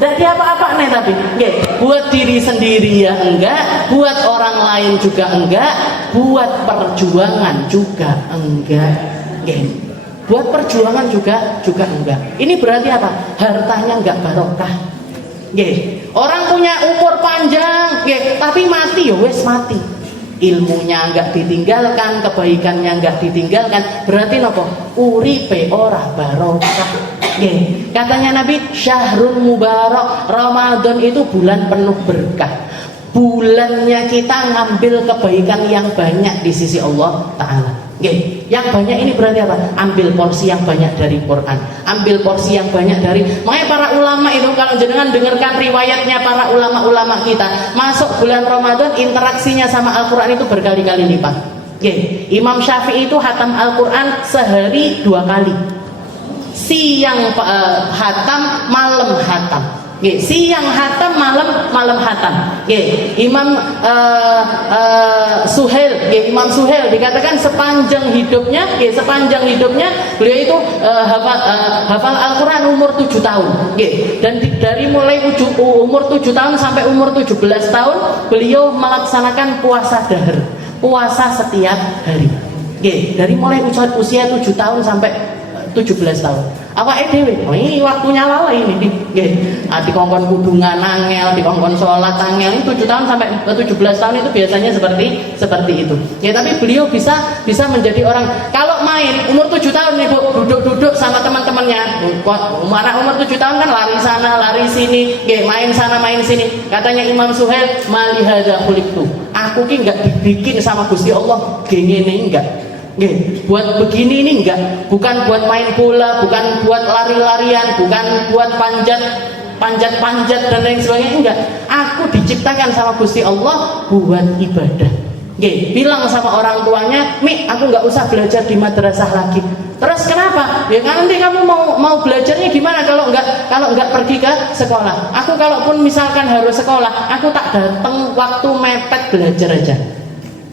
Ndak diapa-apa nih tapi, buat diri sendiri ya enggak, buat orang lain juga enggak, buat perjuangan juga enggak. Buat perjuangan juga enggak. Ini berarti apa? Hartanya enggak barokah. Orang punya umur panjang, tapi mati ya wes mati. Ilmunya enggak ditinggalkan, kebaikannya enggak ditinggalkan. Berarti nopo? Uripe ora barokah. Katanya Nabi, syahrul mubarak. Ramadan itu bulan penuh berkah. Bulannya kita ngambil kebaikan yang banyak di sisi Allah Ta'ala. Yang banyak ini berarti apa? Ambil porsi yang banyak dari Quran, ambil porsi yang banyak dari. Makanya para ulama itu, kalau jenengan dengarkan riwayatnya para ulama-ulama kita, masuk bulan Ramadan interaksinya sama Al-Quran itu berkali-kali lipat. Imam Syafi'i itu hatam Al-Quran sehari 2 kali. Siang hatam, malam hatam. Siang hatam, malam hatam. Imam Suhail, Imam Suhail dikatakan sepanjang hidupnya beliau itu hafal Al-Quran umur 7 tahun. Dan dari mulai umur 7 tahun sampai umur 17 tahun beliau melaksanakan puasa dahar, puasa setiap hari. Dari mulai usia 7 tahun sampai 17 tahun. Awake dhewe, oh ini waktunya lalai ini nggih. Dikongkon kudungan angel, dikongkon sholat angel, ini 7 tahun sampai 17 tahun itu biasanya seperti itu. Ya tapi beliau bisa menjadi orang, kalau main umur 7 tahun nih Bu, duduk-duduk sama teman-temannya. Anak umur 7 tahun kan lari sana, lari sini, nggih, main sana, main sini. Katanya Imam Suhail, "Mali hadza khuliqtu." Aku ki enggak dibikin sama Gusti Allah ngene enggak. Nggih, buat begini ini enggak, bukan buat main bola, bukan buat lari-larian, bukan buat panjat dan lain sebagainya, enggak. Aku diciptakan sama Gusti Allah buat ibadah. Nggih, bilang sama orang tuanya, "Mi, aku enggak usah belajar di madrasah lagi." Terus kenapa? Ya nanti kamu mau belajarnya gimana kalau enggak pergi ke sekolah? Aku kalaupun misalkan harus sekolah, aku tak datang waktu mepet belajar aja.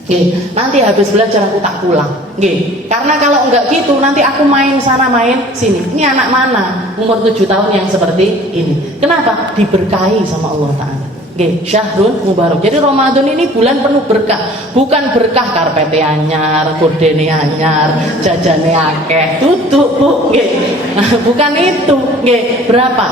Oke, nanti habis belajar aku tak pulang. Oke, karena kalau enggak gitu nanti aku main sana main sini. Ini anak mana umur 7 tahun yang seperti ini? Kenapa? Diberkahi sama Allah Ta'ala. Oke, syahrul mubarak. Jadi Ramadan ini bulan penuh berkah. Bukan berkah karpete anyar, kudene anyar, jajane akeh. Tutup, Bu. Oke. Bukan itu. Oke, berapa?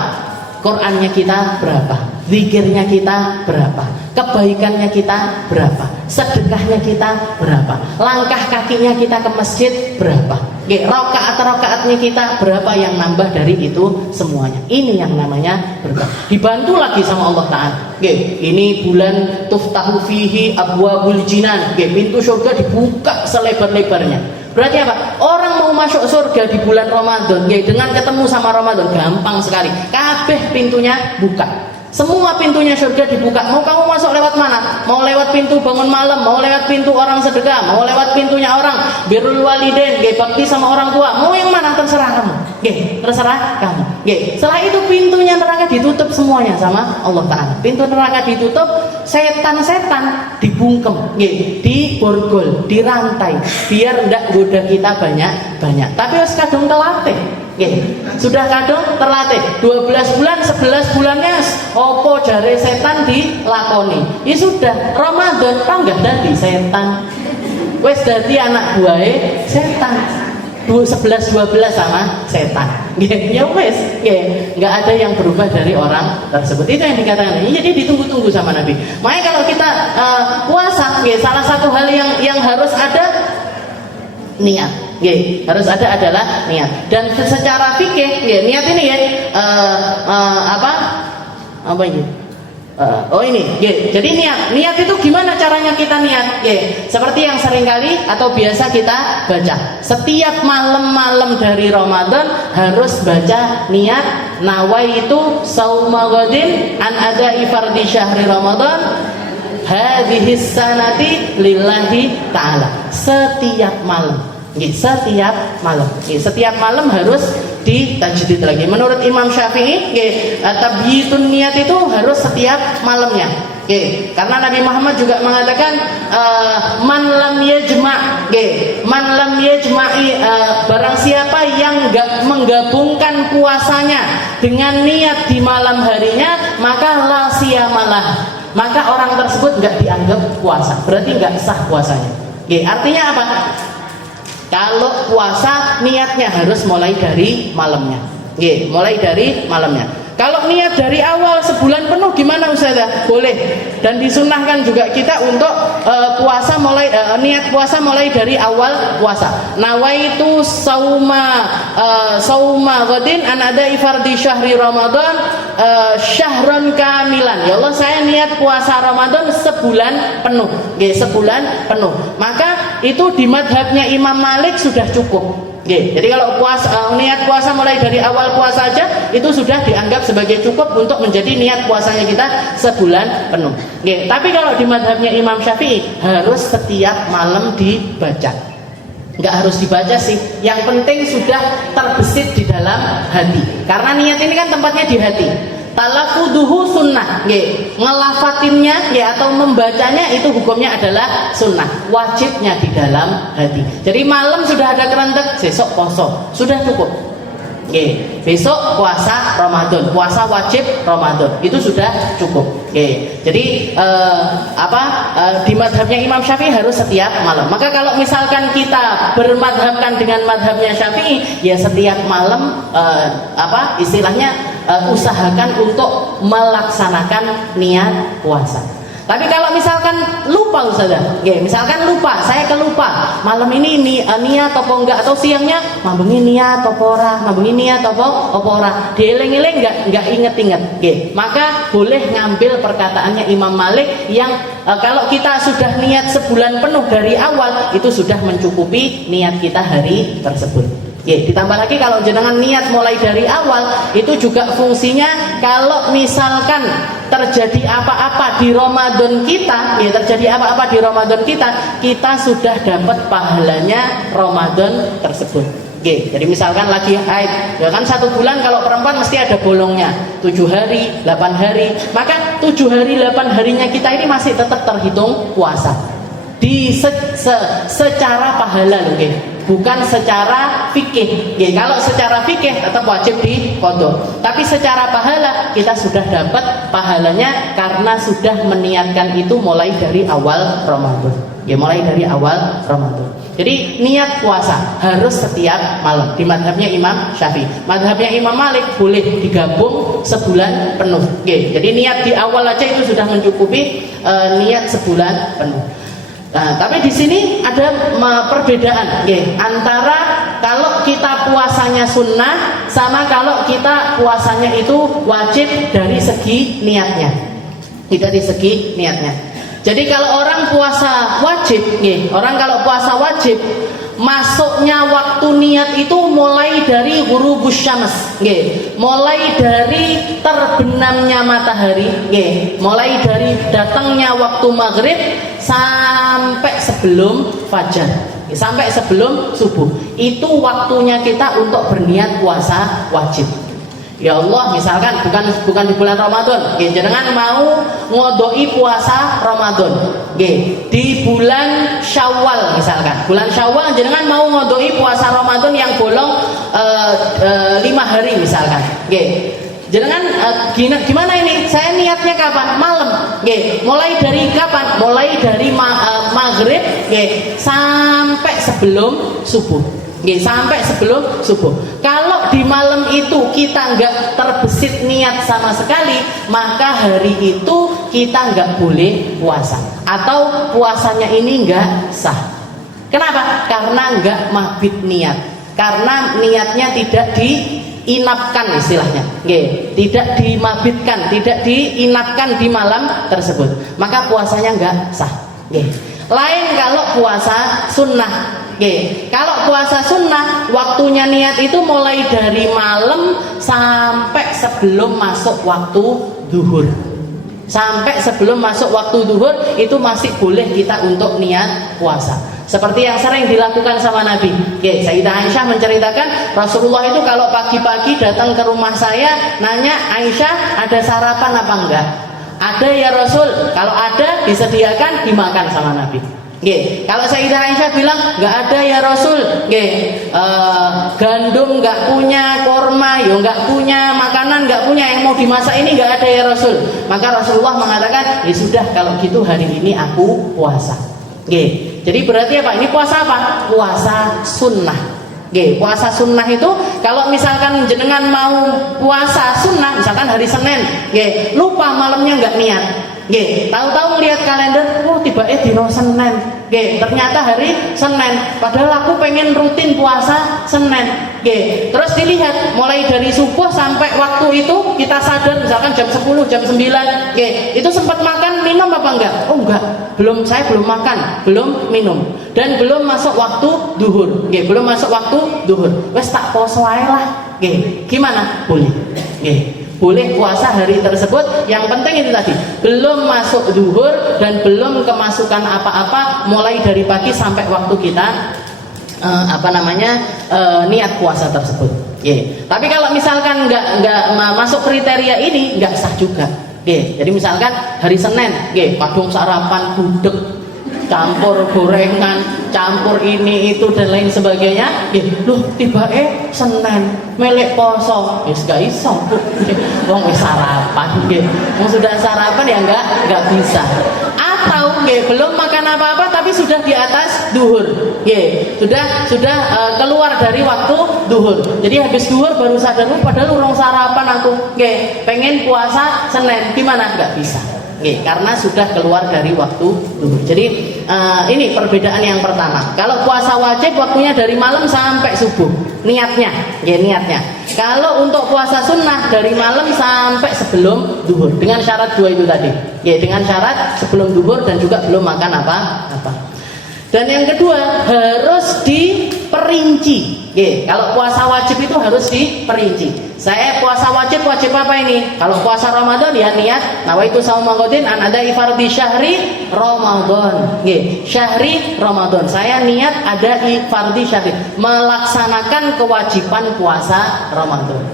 Qurannya kita berapa? Zikirnya kita berapa? Kebaikannya kita berapa? Sedekahnya kita berapa? Langkah kakinya kita ke masjid berapa? Rakaat-rakaatnya kita berapa yang nambah dari itu semuanya? Ini yang namanya berkah. Dibantu lagi sama Allah Ta'ala. Ini bulan tuftahu fihi abwabul jinan. Pintu surga dibuka selebar-lebarnya. Berarti apa? Orang mau masuk surga di bulan Ramadan, dengan ketemu sama Ramadan gampang sekali. Kabeh pintunya buka. Semua pintunya surga dibuka. Mau kamu masuk lewat mana? Mau lewat pintu bangun malam, mau lewat pintu orang sedekah, mau lewat pintunya orang birrul walidain, bakti sama orang tua. Mau yang mana terserah kamu. Terserah kamu. Setelah itu pintunya neraka ditutup semuanya sama Allah Ta'ala. Pintu neraka ditutup, setan-setan dibungkem, diborgol, dirantai, biar ndak goda kita banyak-banyak. Tapi harus kadung telatih. Sudah kadung terlatih 12 bulan, 11 bulannya opo jare setan dilakoni. Ya sudah, Ramadan panggah dadi setan. Wes dadi anak buahe setan. 11-12 sama setan. Ya wes, nggak ada yang berubah dari orang tersebut. Itu yang dikatakan. Jadi ditunggu-tunggu sama Nabi. Makanya kalau kita puasa, salah satu hal yang harus ada niat. Harus ada adalah niat. Dan secara fikih, niat ini apa ini? Jadi niat itu gimana caranya kita niat? Seperti yang seringkali atau biasa kita baca. Setiap malam-malam dari Ramadan harus baca niat nawaitu sauma ghadin an adai fardhi syahri Ramadan hadhihi sanati lillahi ta'ala. Setiap malam. Setiap malam harus ditajdid lagi. Menurut Imam Syafi'i, tabyitun niat itu harus setiap malamnya. Karena Nabi Muhammad juga mengatakan man lam yajma'i, barang siapa yang enggak menggabungkan puasanya dengan niat di malam harinya, maka la siyamalah. Maka orang tersebut enggak dianggap puasa. Berarti enggak sah puasanya. Artinya apa? Kalau puasa niatnya harus mulai dari malamnya. Mulai dari malamnya. Kalau niat dari awal sebulan penuh gimana Ustazah? Boleh. Dan disunnahkan juga kita untuk niat puasa mulai dari awal puasa. Nawaitu sauma ghadin an adai fardhi syahri Ramadan syahron kamilan. Ya Allah, saya niat puasa Ramadan sebulan penuh. Sebulan penuh. Maka itu di madhabnya Imam Malik sudah cukup. Jadi kalau niat puasa mulai dari awal puasa aja itu sudah dianggap sebagai cukup untuk menjadi niat puasanya kita sebulan penuh. Tapi kalau di madhabnya Imam Syafi'i harus setiap malam dibaca. Nggak harus dibaca sih, yang penting sudah terbesit di dalam hati. Karena niat ini kan tempatnya di hati. Talaffuduhu sunnah, ngelafatinnya atau membacanya itu hukumnya adalah sunnah, wajibnya di dalam hati. Jadi malam sudah ada kerentek, besok poso, sudah cukup. Besok puasa Ramadan, puasa wajib Ramadan, itu sudah cukup. Jadi di madhabnya Imam Syafi'i harus setiap malam. Maka kalau misalkan kita bermadhabkan dengan madhabnya Syafi'i, ya setiap malam istilahnya usahakan untuk melaksanakan niat puasa. Tapi kalau misalkan lupa Ustazah, misalkan lupa, saya kelupa malam ini niat apa enggak, atau siangnya mambengi niat apa ora, mambengi niat apa ora, dieling-eling enggak inget-inget, maka boleh ngambil perkataannya Imam Malik yang kalau kita sudah niat sebulan penuh dari awal, itu sudah mencukupi niat kita hari tersebut. Ditambah lagi kalau jenengan niat mulai dari awal, itu juga fungsinya kalau misalkan terjadi apa-apa di Ramadan kita, kita sudah dapat pahalanya Ramadan tersebut. Jadi misalkan lagi haid, ya kan 1 bulan kalau perempuan mesti ada bolongnya 7 hari, 8 hari, maka 7 hari, 8 harinya kita ini masih tetap terhitung puasa secara pahala loh, bukan secara fikih. Kalau secara fikih tetap wajib diqadha, tapi secara pahala kita sudah dapat pahalanya karena sudah meniatkan itu mulai dari awal Ramadan. Mulai dari awal Ramadan. Jadi niat puasa harus setiap malam di madhabnya Imam Syafi'i. Madhabnya Imam Malik boleh digabung sebulan penuh. Jadi niat di awal aja itu sudah mencukupi niat sebulan penuh. Nah, tapi di sini ada perbedaan antara kalau kita puasanya sunnah sama kalau kita puasanya itu wajib dari segi niatnya. Tidak di segi niatnya. Jadi kalau orang puasa wajib, orang kalau puasa wajib, masuknya waktu niat itu mulai dari ghurubus syams, mulai dari terbenamnya matahari, mulai dari datangnya waktu maghrib sampai sebelum fajar, sampai sebelum subuh. Itu waktunya kita untuk berniat puasa wajib. Ya Allah, misalkan bukan di bulan Ramadan, jenengan mau ngodoi puasa Ramadan, di bulan Syawal misalkan, bulan Syawal jenengan mau ngodoi puasa Ramadan yang bolong 5 hari misalkan, jenengan gimana ini? Saya niatnya kapan? Malam, mulai dari kapan? Mulai dari maghrib, sampai sebelum subuh. Sampai sebelum subuh. Kalau di malam itu kita nggak terbesit niat sama sekali, maka hari itu kita nggak boleh puasa, atau puasanya ini nggak sah. Kenapa? Karena nggak mabit niat, karena niatnya tidak diinapkan istilahnya, tidak dimabitkan, tidak diinapkan di malam tersebut, maka puasanya nggak sah. Lain kalau puasa sunnah. Kalau puasa sunnah, waktunya niat itu mulai dari malam sampai sebelum masuk waktu zuhur. Sampai sebelum masuk waktu zuhur itu masih boleh kita untuk niat puasa. Seperti yang sering dilakukan sama Nabi. Sayyidah Aisyah menceritakan Rasulullah itu kalau pagi-pagi datang ke rumah saya, nanya, Aisyah ada sarapan apa enggak? Ada ya Rasul. Kalau ada disediakan dimakan sama Nabi. Kalau Sayyidah Aisyah bilang nggak ada ya Rasul, gandum nggak punya, korma yo nggak punya, makanan nggak punya, yang mau dimasak ini nggak ada ya Rasul, maka Rasulullah mengatakan ya sudah kalau gitu hari ini aku puasa. Jadi berarti apa? Ini puasa apa? Puasa sunnah. Puasa sunnah itu kalau misalkan jenengan mau puasa sunnah, misalkan hari Senin, lupa malamnya nggak niat, tahu-tahu melihat kalender, tiba-tiba dino Senin, ternyata hari Senin, padahal aku pengen rutin puasa Senin, terus dilihat mulai dari subuh sampai waktu itu kita sadar misalkan jam 10, jam 9, itu sempat makan minum apa enggak? Oh enggak, saya belum makan, belum minum, dan belum masuk waktu duhur, belum masuk waktu duhur, wes tak poso ae lah, gimana? Boleh, boleh puasa hari tersebut. Yang penting itu tadi, belum masuk duhur dan belum kemasukan apa-apa mulai dari pagi sampai waktu kita niat puasa tersebut. Tapi kalau misalkan nggak masuk kriteria ini, nggak sah juga. Jadi misalkan hari Senin, padung sarapan gudeg, campur gorengan, campur ini itu dan lain sebagainya, loh tiba Senin melek poso, gak iso wong wis sarapan, wong sudah sarapan ya nggak bisa. atau belum makan apa-apa tapi sudah di atas duhur, sudah keluar dari waktu duhur. Jadi habis duhur baru sadar, padahal urung sarapan aku, pengen puasa Senin, gimana? Nggak bisa. Karena sudah keluar dari waktu duhur. Jadi ini perbedaan yang pertama. Kalau puasa wajib waktunya dari malam sampai subuh, niatnya. Kalau untuk puasa sunnah dari malam sampai sebelum duhur, dengan syarat dua itu tadi. Dengan syarat sebelum duhur dan juga belum makan apa-apa. Dan yang kedua harus diperinci. Kalau puasa wajib itu harus diperinci. Saya puasa wajib apa ini? Kalau puasa Ramadan ya niat nawaitu shauma ghadin an ada'i fardhi syahri Ramadan. Syahri Ramadan. Saya niat ada'i fardhi syahri, melaksanakan kewajiban puasa Ramadan.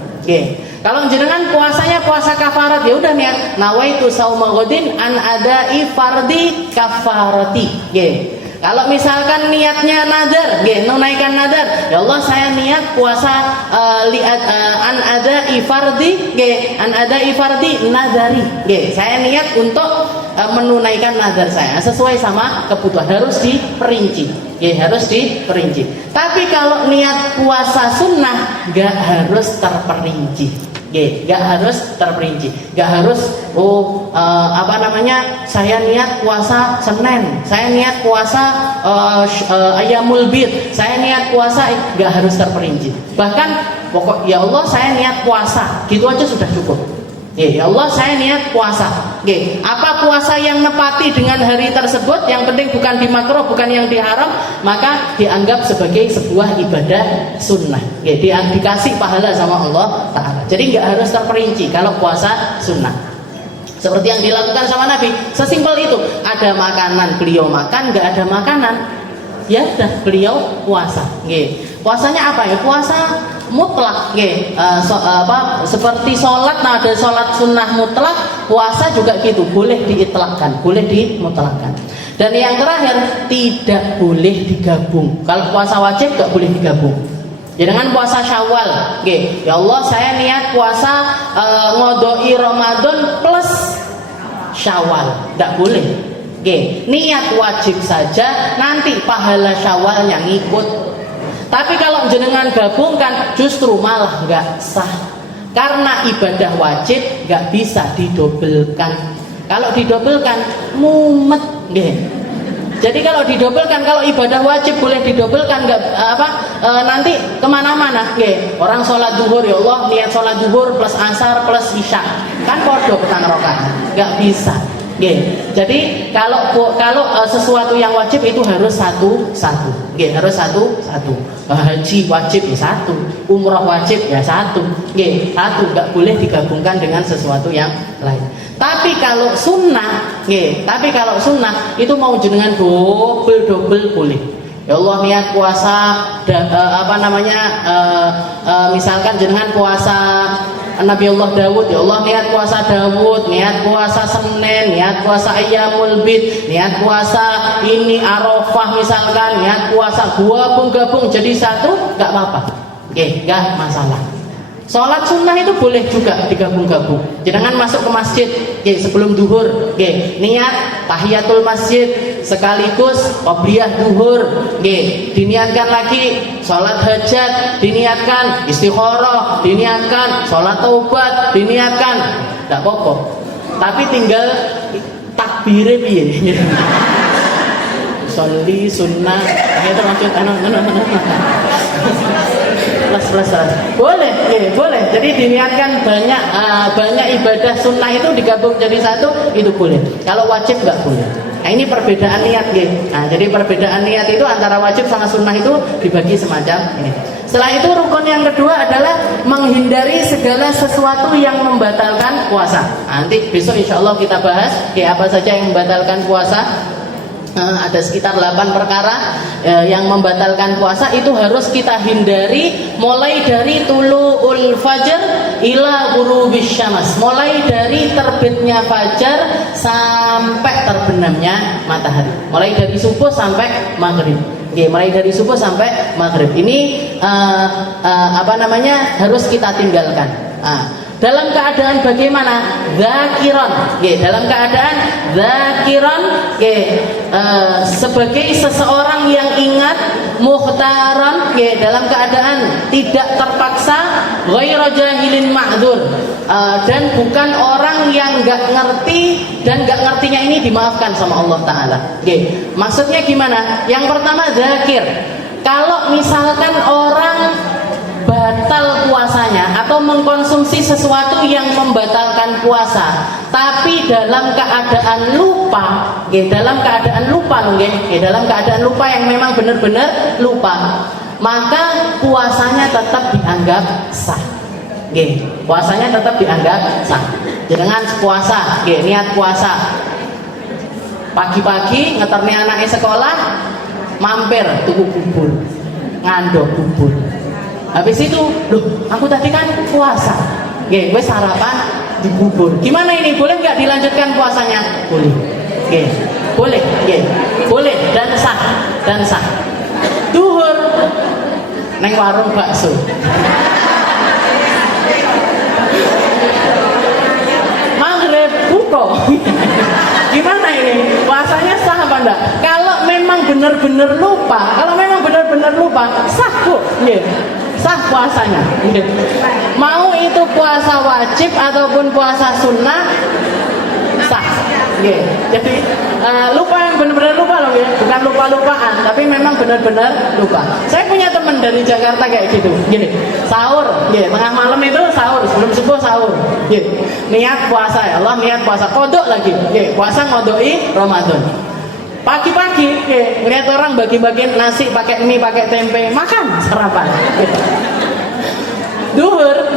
Kalau jenengan puasanya puasa kafarat, ya udah niat nawaitu shauma ghadin an ada'i fardhi kafarati. Kalau misalkan niatnya nadar, menunaikan nadar, ya Allah saya niat puasa an ada'i fardi nadari. Saya niat untuk menunaikan nadar saya sesuai sama kebutuhan, harus diperinci. Harus diperinci. Tapi kalau niat puasa sunnah nggak harus terperinci. Gak harus terperinci, gak harus saya niat puasa Senin, saya niat puasa Ayyamul Bid, saya niat puasa, gak harus terperinci. Bahkan pokok ya Allah saya niat puasa, gitu aja sudah cukup. Ya Allah saya niat puasa. Apa puasa yang nepati dengan hari tersebut, yang penting bukan di makruh, bukan yang diharam, maka dianggap sebagai sebuah ibadah sunnah. Dikasih pahala sama Allah Ta'ala. Jadi nggak harus terperinci kalau puasa sunnah. Seperti yang dilakukan sama Nabi, sesimpel itu. Ada makanan beliau makan, nggak ada makanan, ya udah beliau puasa. Puasanya apa ya? Puasa mutlak, seperti sholat. Nah, ada sholat sunnah mutlak, puasa juga gitu, boleh diitlakkan, boleh dimutlakkan. Dan yang terakhir, tidak boleh digabung. Kalau puasa wajib nggak boleh digabung. Jangan puasa Syawal, ya Allah saya niat puasa ngodoi Ramadan plus Syawal, nggak boleh. Niat wajib saja, nanti pahala Syawalnya ngikut. Tapi kalau jenengan gabungkan justru malah nggak sah, karena ibadah wajib nggak bisa didobelkan. Kalau didobelkan mumet, Jadi kalau didobelkan, kalau ibadah wajib boleh didobelkan, nanti kemana-mana. Orang sholat duhur, ya Allah niat sholat duhur plus asar plus isya, kan podo petang rokaat, nggak bisa. Jadi kalau sesuatu yang wajib itu harus satu-satu. Harus satu-satu. Haji wajib ya satu, umroh wajib ya satu. Satu, nggak boleh digabungkan dengan sesuatu yang lain. Tapi kalau sunnah, itu mau jenengan double boleh. Ya Allah niat puasa misalkan jenengan puasa Nabi Allah Dawud, ya Allah niat puasa Dawud, niat puasa Senin, niat puasa Ayyamul Bid, niat puasa ini Arafah misalkan, niat puasa gabung jadi satu, nggak apa-apa, nggak masalah. Sholat sunnah itu boleh juga digabung-gabung. Jangan masuk ke masjid sebelum duhur, niat tahiyatul masjid sekaligus qobliyah duhur, diniatkan lagi sholat hajat, diniatkan istikharah, diniatkan sholat taubat, diniatkan, tidak apa-apa. Tapi tinggal takbirnya piye. Sholli sunnah, itu maksud plus. Boleh. Jadi diniatkan banyak ibadah sunnah itu digabung jadi satu, itu boleh. Kalau wajib nggak boleh. Nah, ini perbedaan niat, Nah, jadi perbedaan niat itu antara wajib sama sunnah itu dibagi semacam ini. Setelah itu rukun yang kedua adalah menghindari segala sesuatu yang membatalkan puasa. Nanti besok insya Allah kita bahas apa saja yang membatalkan puasa. Ada sekitar 8 perkara yang membatalkan puasa, itu harus kita hindari, mulai dari tulu'ul fajar ila ghurubis syams, mulai dari terbitnya fajar sampai terbenamnya matahari, mulai dari subuh sampai maghrib. Mulai dari subuh sampai maghrib ini harus kita tinggalkan. Dalam keadaan bagaimana? Zakiron, dalam keadaan zakiron, sebagai seseorang yang ingat, mukhtaron, dalam keadaan tidak terpaksa, ghairu jahilin ma'dzur, dan bukan orang yang nggak ngerti, dan nggak ngertinya ini dimaafkan sama Allah Ta'ala. Maksudnya gimana? Yang pertama zakir. Kalau misalkan orang batal puasanya atau mengkonsumsi sesuatu yang membatalkan puasa, tapi dalam keadaan lupa, dalam keadaan lupa yang memang benar-benar lupa, maka puasanya tetap dianggap sah. Puasanya tetap dianggap sah. Jangan puasa, niat puasa. Pagi-pagi ngeterni anaknya sekolah, mampir tuku bubur, ngandok bubur. Habis itu, loh, aku tadi kan puasa. Gue sarapan di bubur. Gimana ini? Boleh nggak dilanjutkan puasanya? Boleh. Boleh. Boleh dan sah. Duhur neng warung bakso. Maghrib buka. Gimana ini? Puasanya sah apa enggak? Kalau memang benar-benar lupa, sah kok. Sah puasanya. Mau itu puasa wajib ataupun puasa sunnah, sah. Jadi lupa yang benar-benar lupa loh, bukan lupa-lupaan, tapi memang benar-benar lupa. Saya punya teman dari Jakarta kayak gitu, sahur, tengah malam itu sahur, sebelum subuh sahur, niat puasa, ya Allah niat puasa, kodok lagi, puasa ngodoi Ramadan. Pagi-pagi, lihat orang bagi-bagi nasi pakai mie, pakai tempe, makan sarapan. Duhur,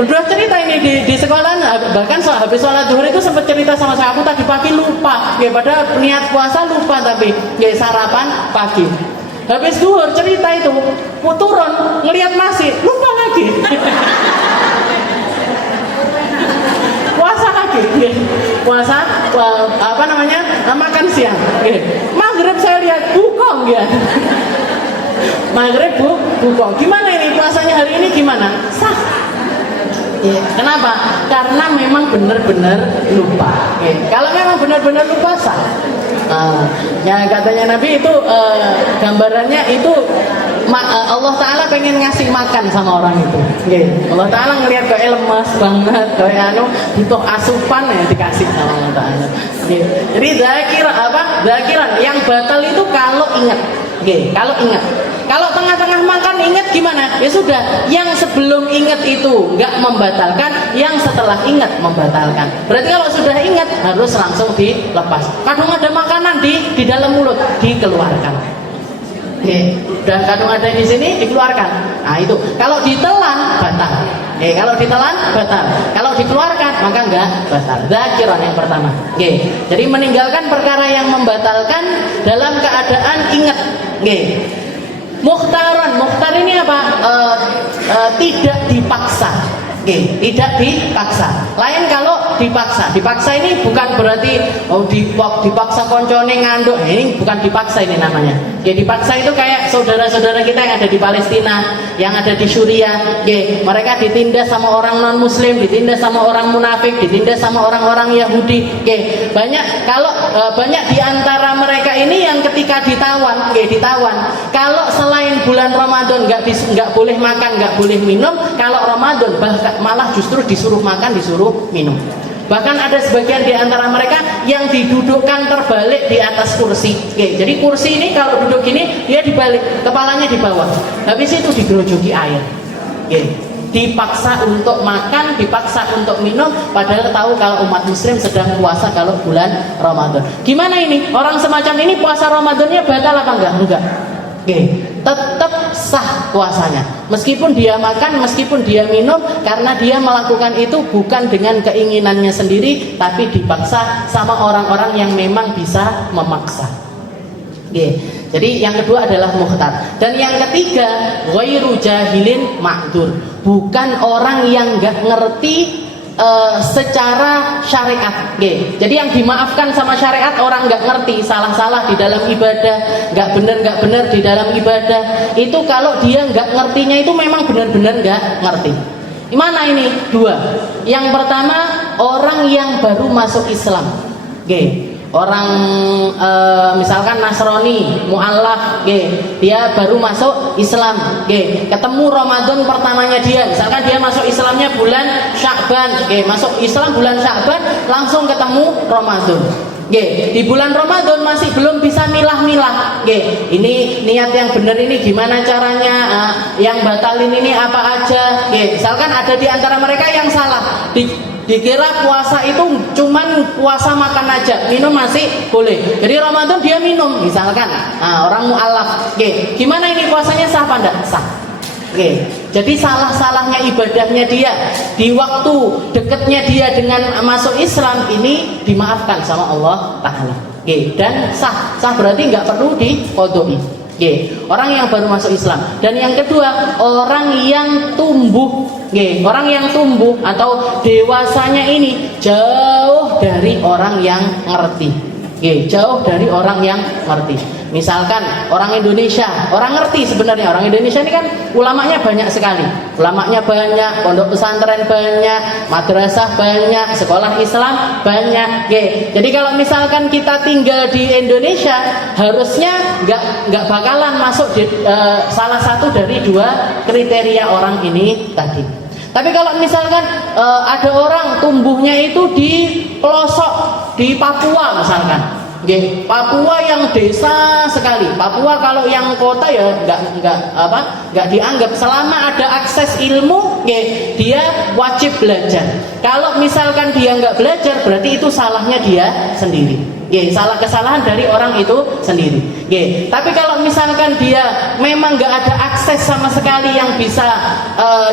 udah cerita ini di sekolah, bahkan habis sholat duhur itu sempat cerita sama saya, aku tadi pagi lupa, pada niat puasa lupa, tapi sarapan pagi. Habis duhur cerita itu, turun ngelihat nasi, lupa lagi. Puasa makan siang. Maghrib saya lihat bukong Maghrib bukong. Gimana ini puasanya hari ini gimana? Sah. Kenapa? Karena memang benar-benar lupa. Kalau memang benar-benar lupa sah. Katanya Nabi itu gambarannya itu Allah Ta'ala pengen ngasih makan sama orang itu. Allah Ta'ala ngelihat kayak lemas banget, kayak butuh asupan ya dikasih sama Allah Ta'ala. Jadi zakiran yang batal itu kalau ingat. Kalau tengah-tengah makan ingat gimana? Ya sudah, yang sebelum ingat itu nggak membatalkan, yang setelah ingat membatalkan. Berarti kalau sudah ingat harus langsung dilepas. Kadang ada makanan di dalam mulut, dikeluarkan. Dan kadang ada di sini dikeluarkan. Nah itu, kalau ditelan batal. Kalau ditelan batal. Kalau dikeluarkan maka enggak batal. Zakiran yang pertama. Jadi meninggalkan perkara yang membatalkan dalam keadaan ingat. Mukhtar ini apa? Tidak dipaksa. Tidak dipaksa. Lain kalau dipaksa ini bukan berarti dipaksa koncone nganduk. Ini bukan dipaksa ini namanya. Dipaksa itu kayak saudara-saudara kita yang ada di Palestina, yang ada di Suriah. Mereka ditindas sama orang non muslim, ditindas sama orang munafik, ditindas sama orang-orang Yahudi. Banyak di antara mereka ini yang ketika ditawan. Kalau selain bulan Ramadan nggak boleh makan, nggak boleh minum. Kalau Ramadan malah justru disuruh makan, disuruh minum. Bahkan ada sebagian di antara mereka yang didudukkan terbalik di atas kursi. Jadi kursi ini kalau duduk gini dia dibalik, kepalanya di bawah. Habis itu digerojoki air. Dipaksa untuk makan, dipaksa untuk minum, padahal tahu kalau umat muslim sedang puasa kalau bulan Ramadan. Gimana ini? Orang semacam ini puasa Ramadannya batal apa enggak? Enggak. Tetap sah puasanya. Meskipun dia makan, meskipun dia minum, karena dia melakukan itu bukan dengan keinginannya sendiri, tapi dipaksa sama orang-orang yang memang bisa memaksa. Jadi yang kedua adalah mukhtar. Dan yang ketiga, ghairu jahilin ma'dzur. Bukan orang yang nggak ngerti secara syariat. Jadi yang dimaafkan sama syariat orang nggak ngerti, salah-salah di dalam ibadah, nggak benar di dalam ibadah. Itu kalau dia nggak ngertinya itu memang benar-benar nggak ngerti. Mana ini? Dua. Yang pertama, orang yang baru masuk Islam. Oke. Orang misalkan Nasrani, mu'allaf, dia baru masuk Islam, ketemu Ramadan pertamanya dia, misalkan dia masuk Islamnya bulan Sya'ban, masuk Islam bulan Sya'ban, langsung ketemu Ramadan. Di bulan Ramadan masih belum bisa milah-milah. Ini niat yang benar ini gimana caranya? Yang batalin ini apa aja? Misalkan ada di antara mereka yang salah. Dikira puasa itu cuman puasa makan aja, minum masih boleh. Jadi Ramadan dia minum, misalkan. Orang mu'allaf. Gimana ini puasanya sah apa enggak? Sah. Jadi salah-salahnya ibadahnya dia di waktu dekatnya dia dengan masuk Islam ini dimaafkan sama Allah Ta'ala. Dan sah berarti nggak perlu diqodoi. Orang yang baru masuk Islam. Dan yang kedua, orang yang tumbuh. Orang yang tumbuh atau dewasanya ini jauh dari orang yang ngerti. Jauh dari orang yang ngerti. Misalkan orang Indonesia, orang ngerti sebenarnya. Orang Indonesia ini kan ulamanya banyak sekali. Ulamanya banyak, pondok pesantren banyak, madrasah banyak, sekolah Islam banyak. Jadi kalau misalkan kita tinggal di Indonesia, harusnya nggak bakalan masuk di salah satu dari dua kriteria orang ini tadi. Tapi kalau misalkan ada orang tumbuhnya itu di pelosok di Papua misalkan. Papua yang desa sekali. Papua kalau yang kota ya nggak dianggap. Selama ada akses ilmu, dia wajib belajar. Kalau misalkan dia nggak belajar, berarti itu salahnya dia sendiri. Kesalahan dari orang itu sendiri. Tapi kalau misalkan dia memang nggak ada akses sama sekali yang bisa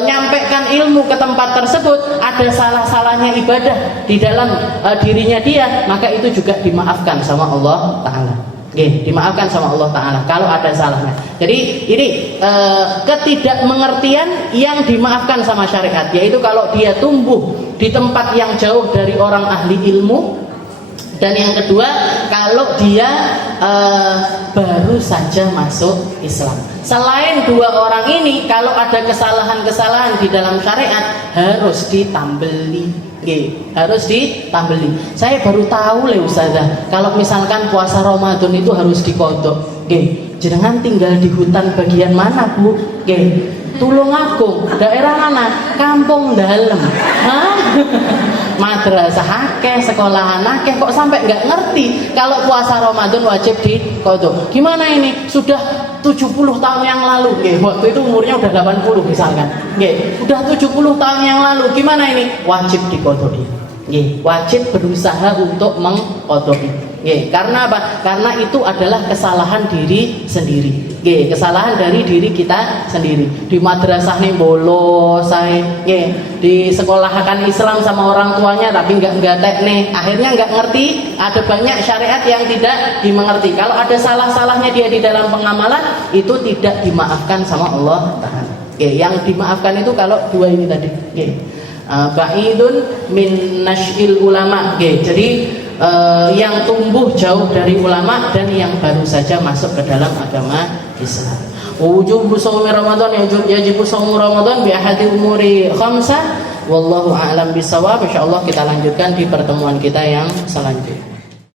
nyampaikan ilmu ke tempat tersebut, ada salah-salahnya ibadah di dalam dirinya dia, maka itu juga dimaafkan sama Allah Ta'ala. Dimaafkan sama Allah Ta'ala kalau ada salahnya. Jadi ini ketidakmengertian yang dimaafkan sama syariat, yaitu kalau dia tumbuh di tempat yang jauh dari orang ahli ilmu. Dan yang kedua, kalau dia baru saja masuk Islam. Selain dua orang ini, kalau ada kesalahan-kesalahan di dalam syariat, harus ditambeli. Harus ditambeli. Saya baru tahu Ustazah, kalau misalkan puasa Ramadan itu harus dikodok. Jenengan tinggal di hutan bagian mana, Bu? Tulungagung, daerah mana? Kampung Dalem. Madrasah akeh, sekolahan akeh, kok sampai nggak ngerti kalau puasa Ramadan wajib diqodho. Gimana ini? Sudah 70 tahun yang lalu, waktu itu umurnya udah 80 misalkan. Udah 70 tahun yang lalu, gimana ini? Wajib diqodho. Wajib berusaha untuk mengqodho. Karena apa? Karena itu adalah kesalahan diri sendiri. Kesalahan dari diri kita sendiri. Di madrasah nih bolos, di sekolahan Islam sama orang tuanya tapi nggak teknik. Akhirnya nggak ngerti. Ada banyak syariat yang tidak dimengerti. Kalau ada salah-salahnya dia di dalam pengamalan, itu tidak dimaafkan sama Allah Ta'ala. Yang dimaafkan itu kalau dua ini tadi. Ba'idun min nash'il ulama. Jadi yang tumbuh jauh dari ulama dan yang baru saja masuk ke dalam agama Islam. Wujubu shaumi Ramadan, yajibu shaumu Ramadan bi ahadi umuri khamsah. Wallahu a'lam bishawab. Insyaallah kita lanjutkan di pertemuan kita yang selanjutnya.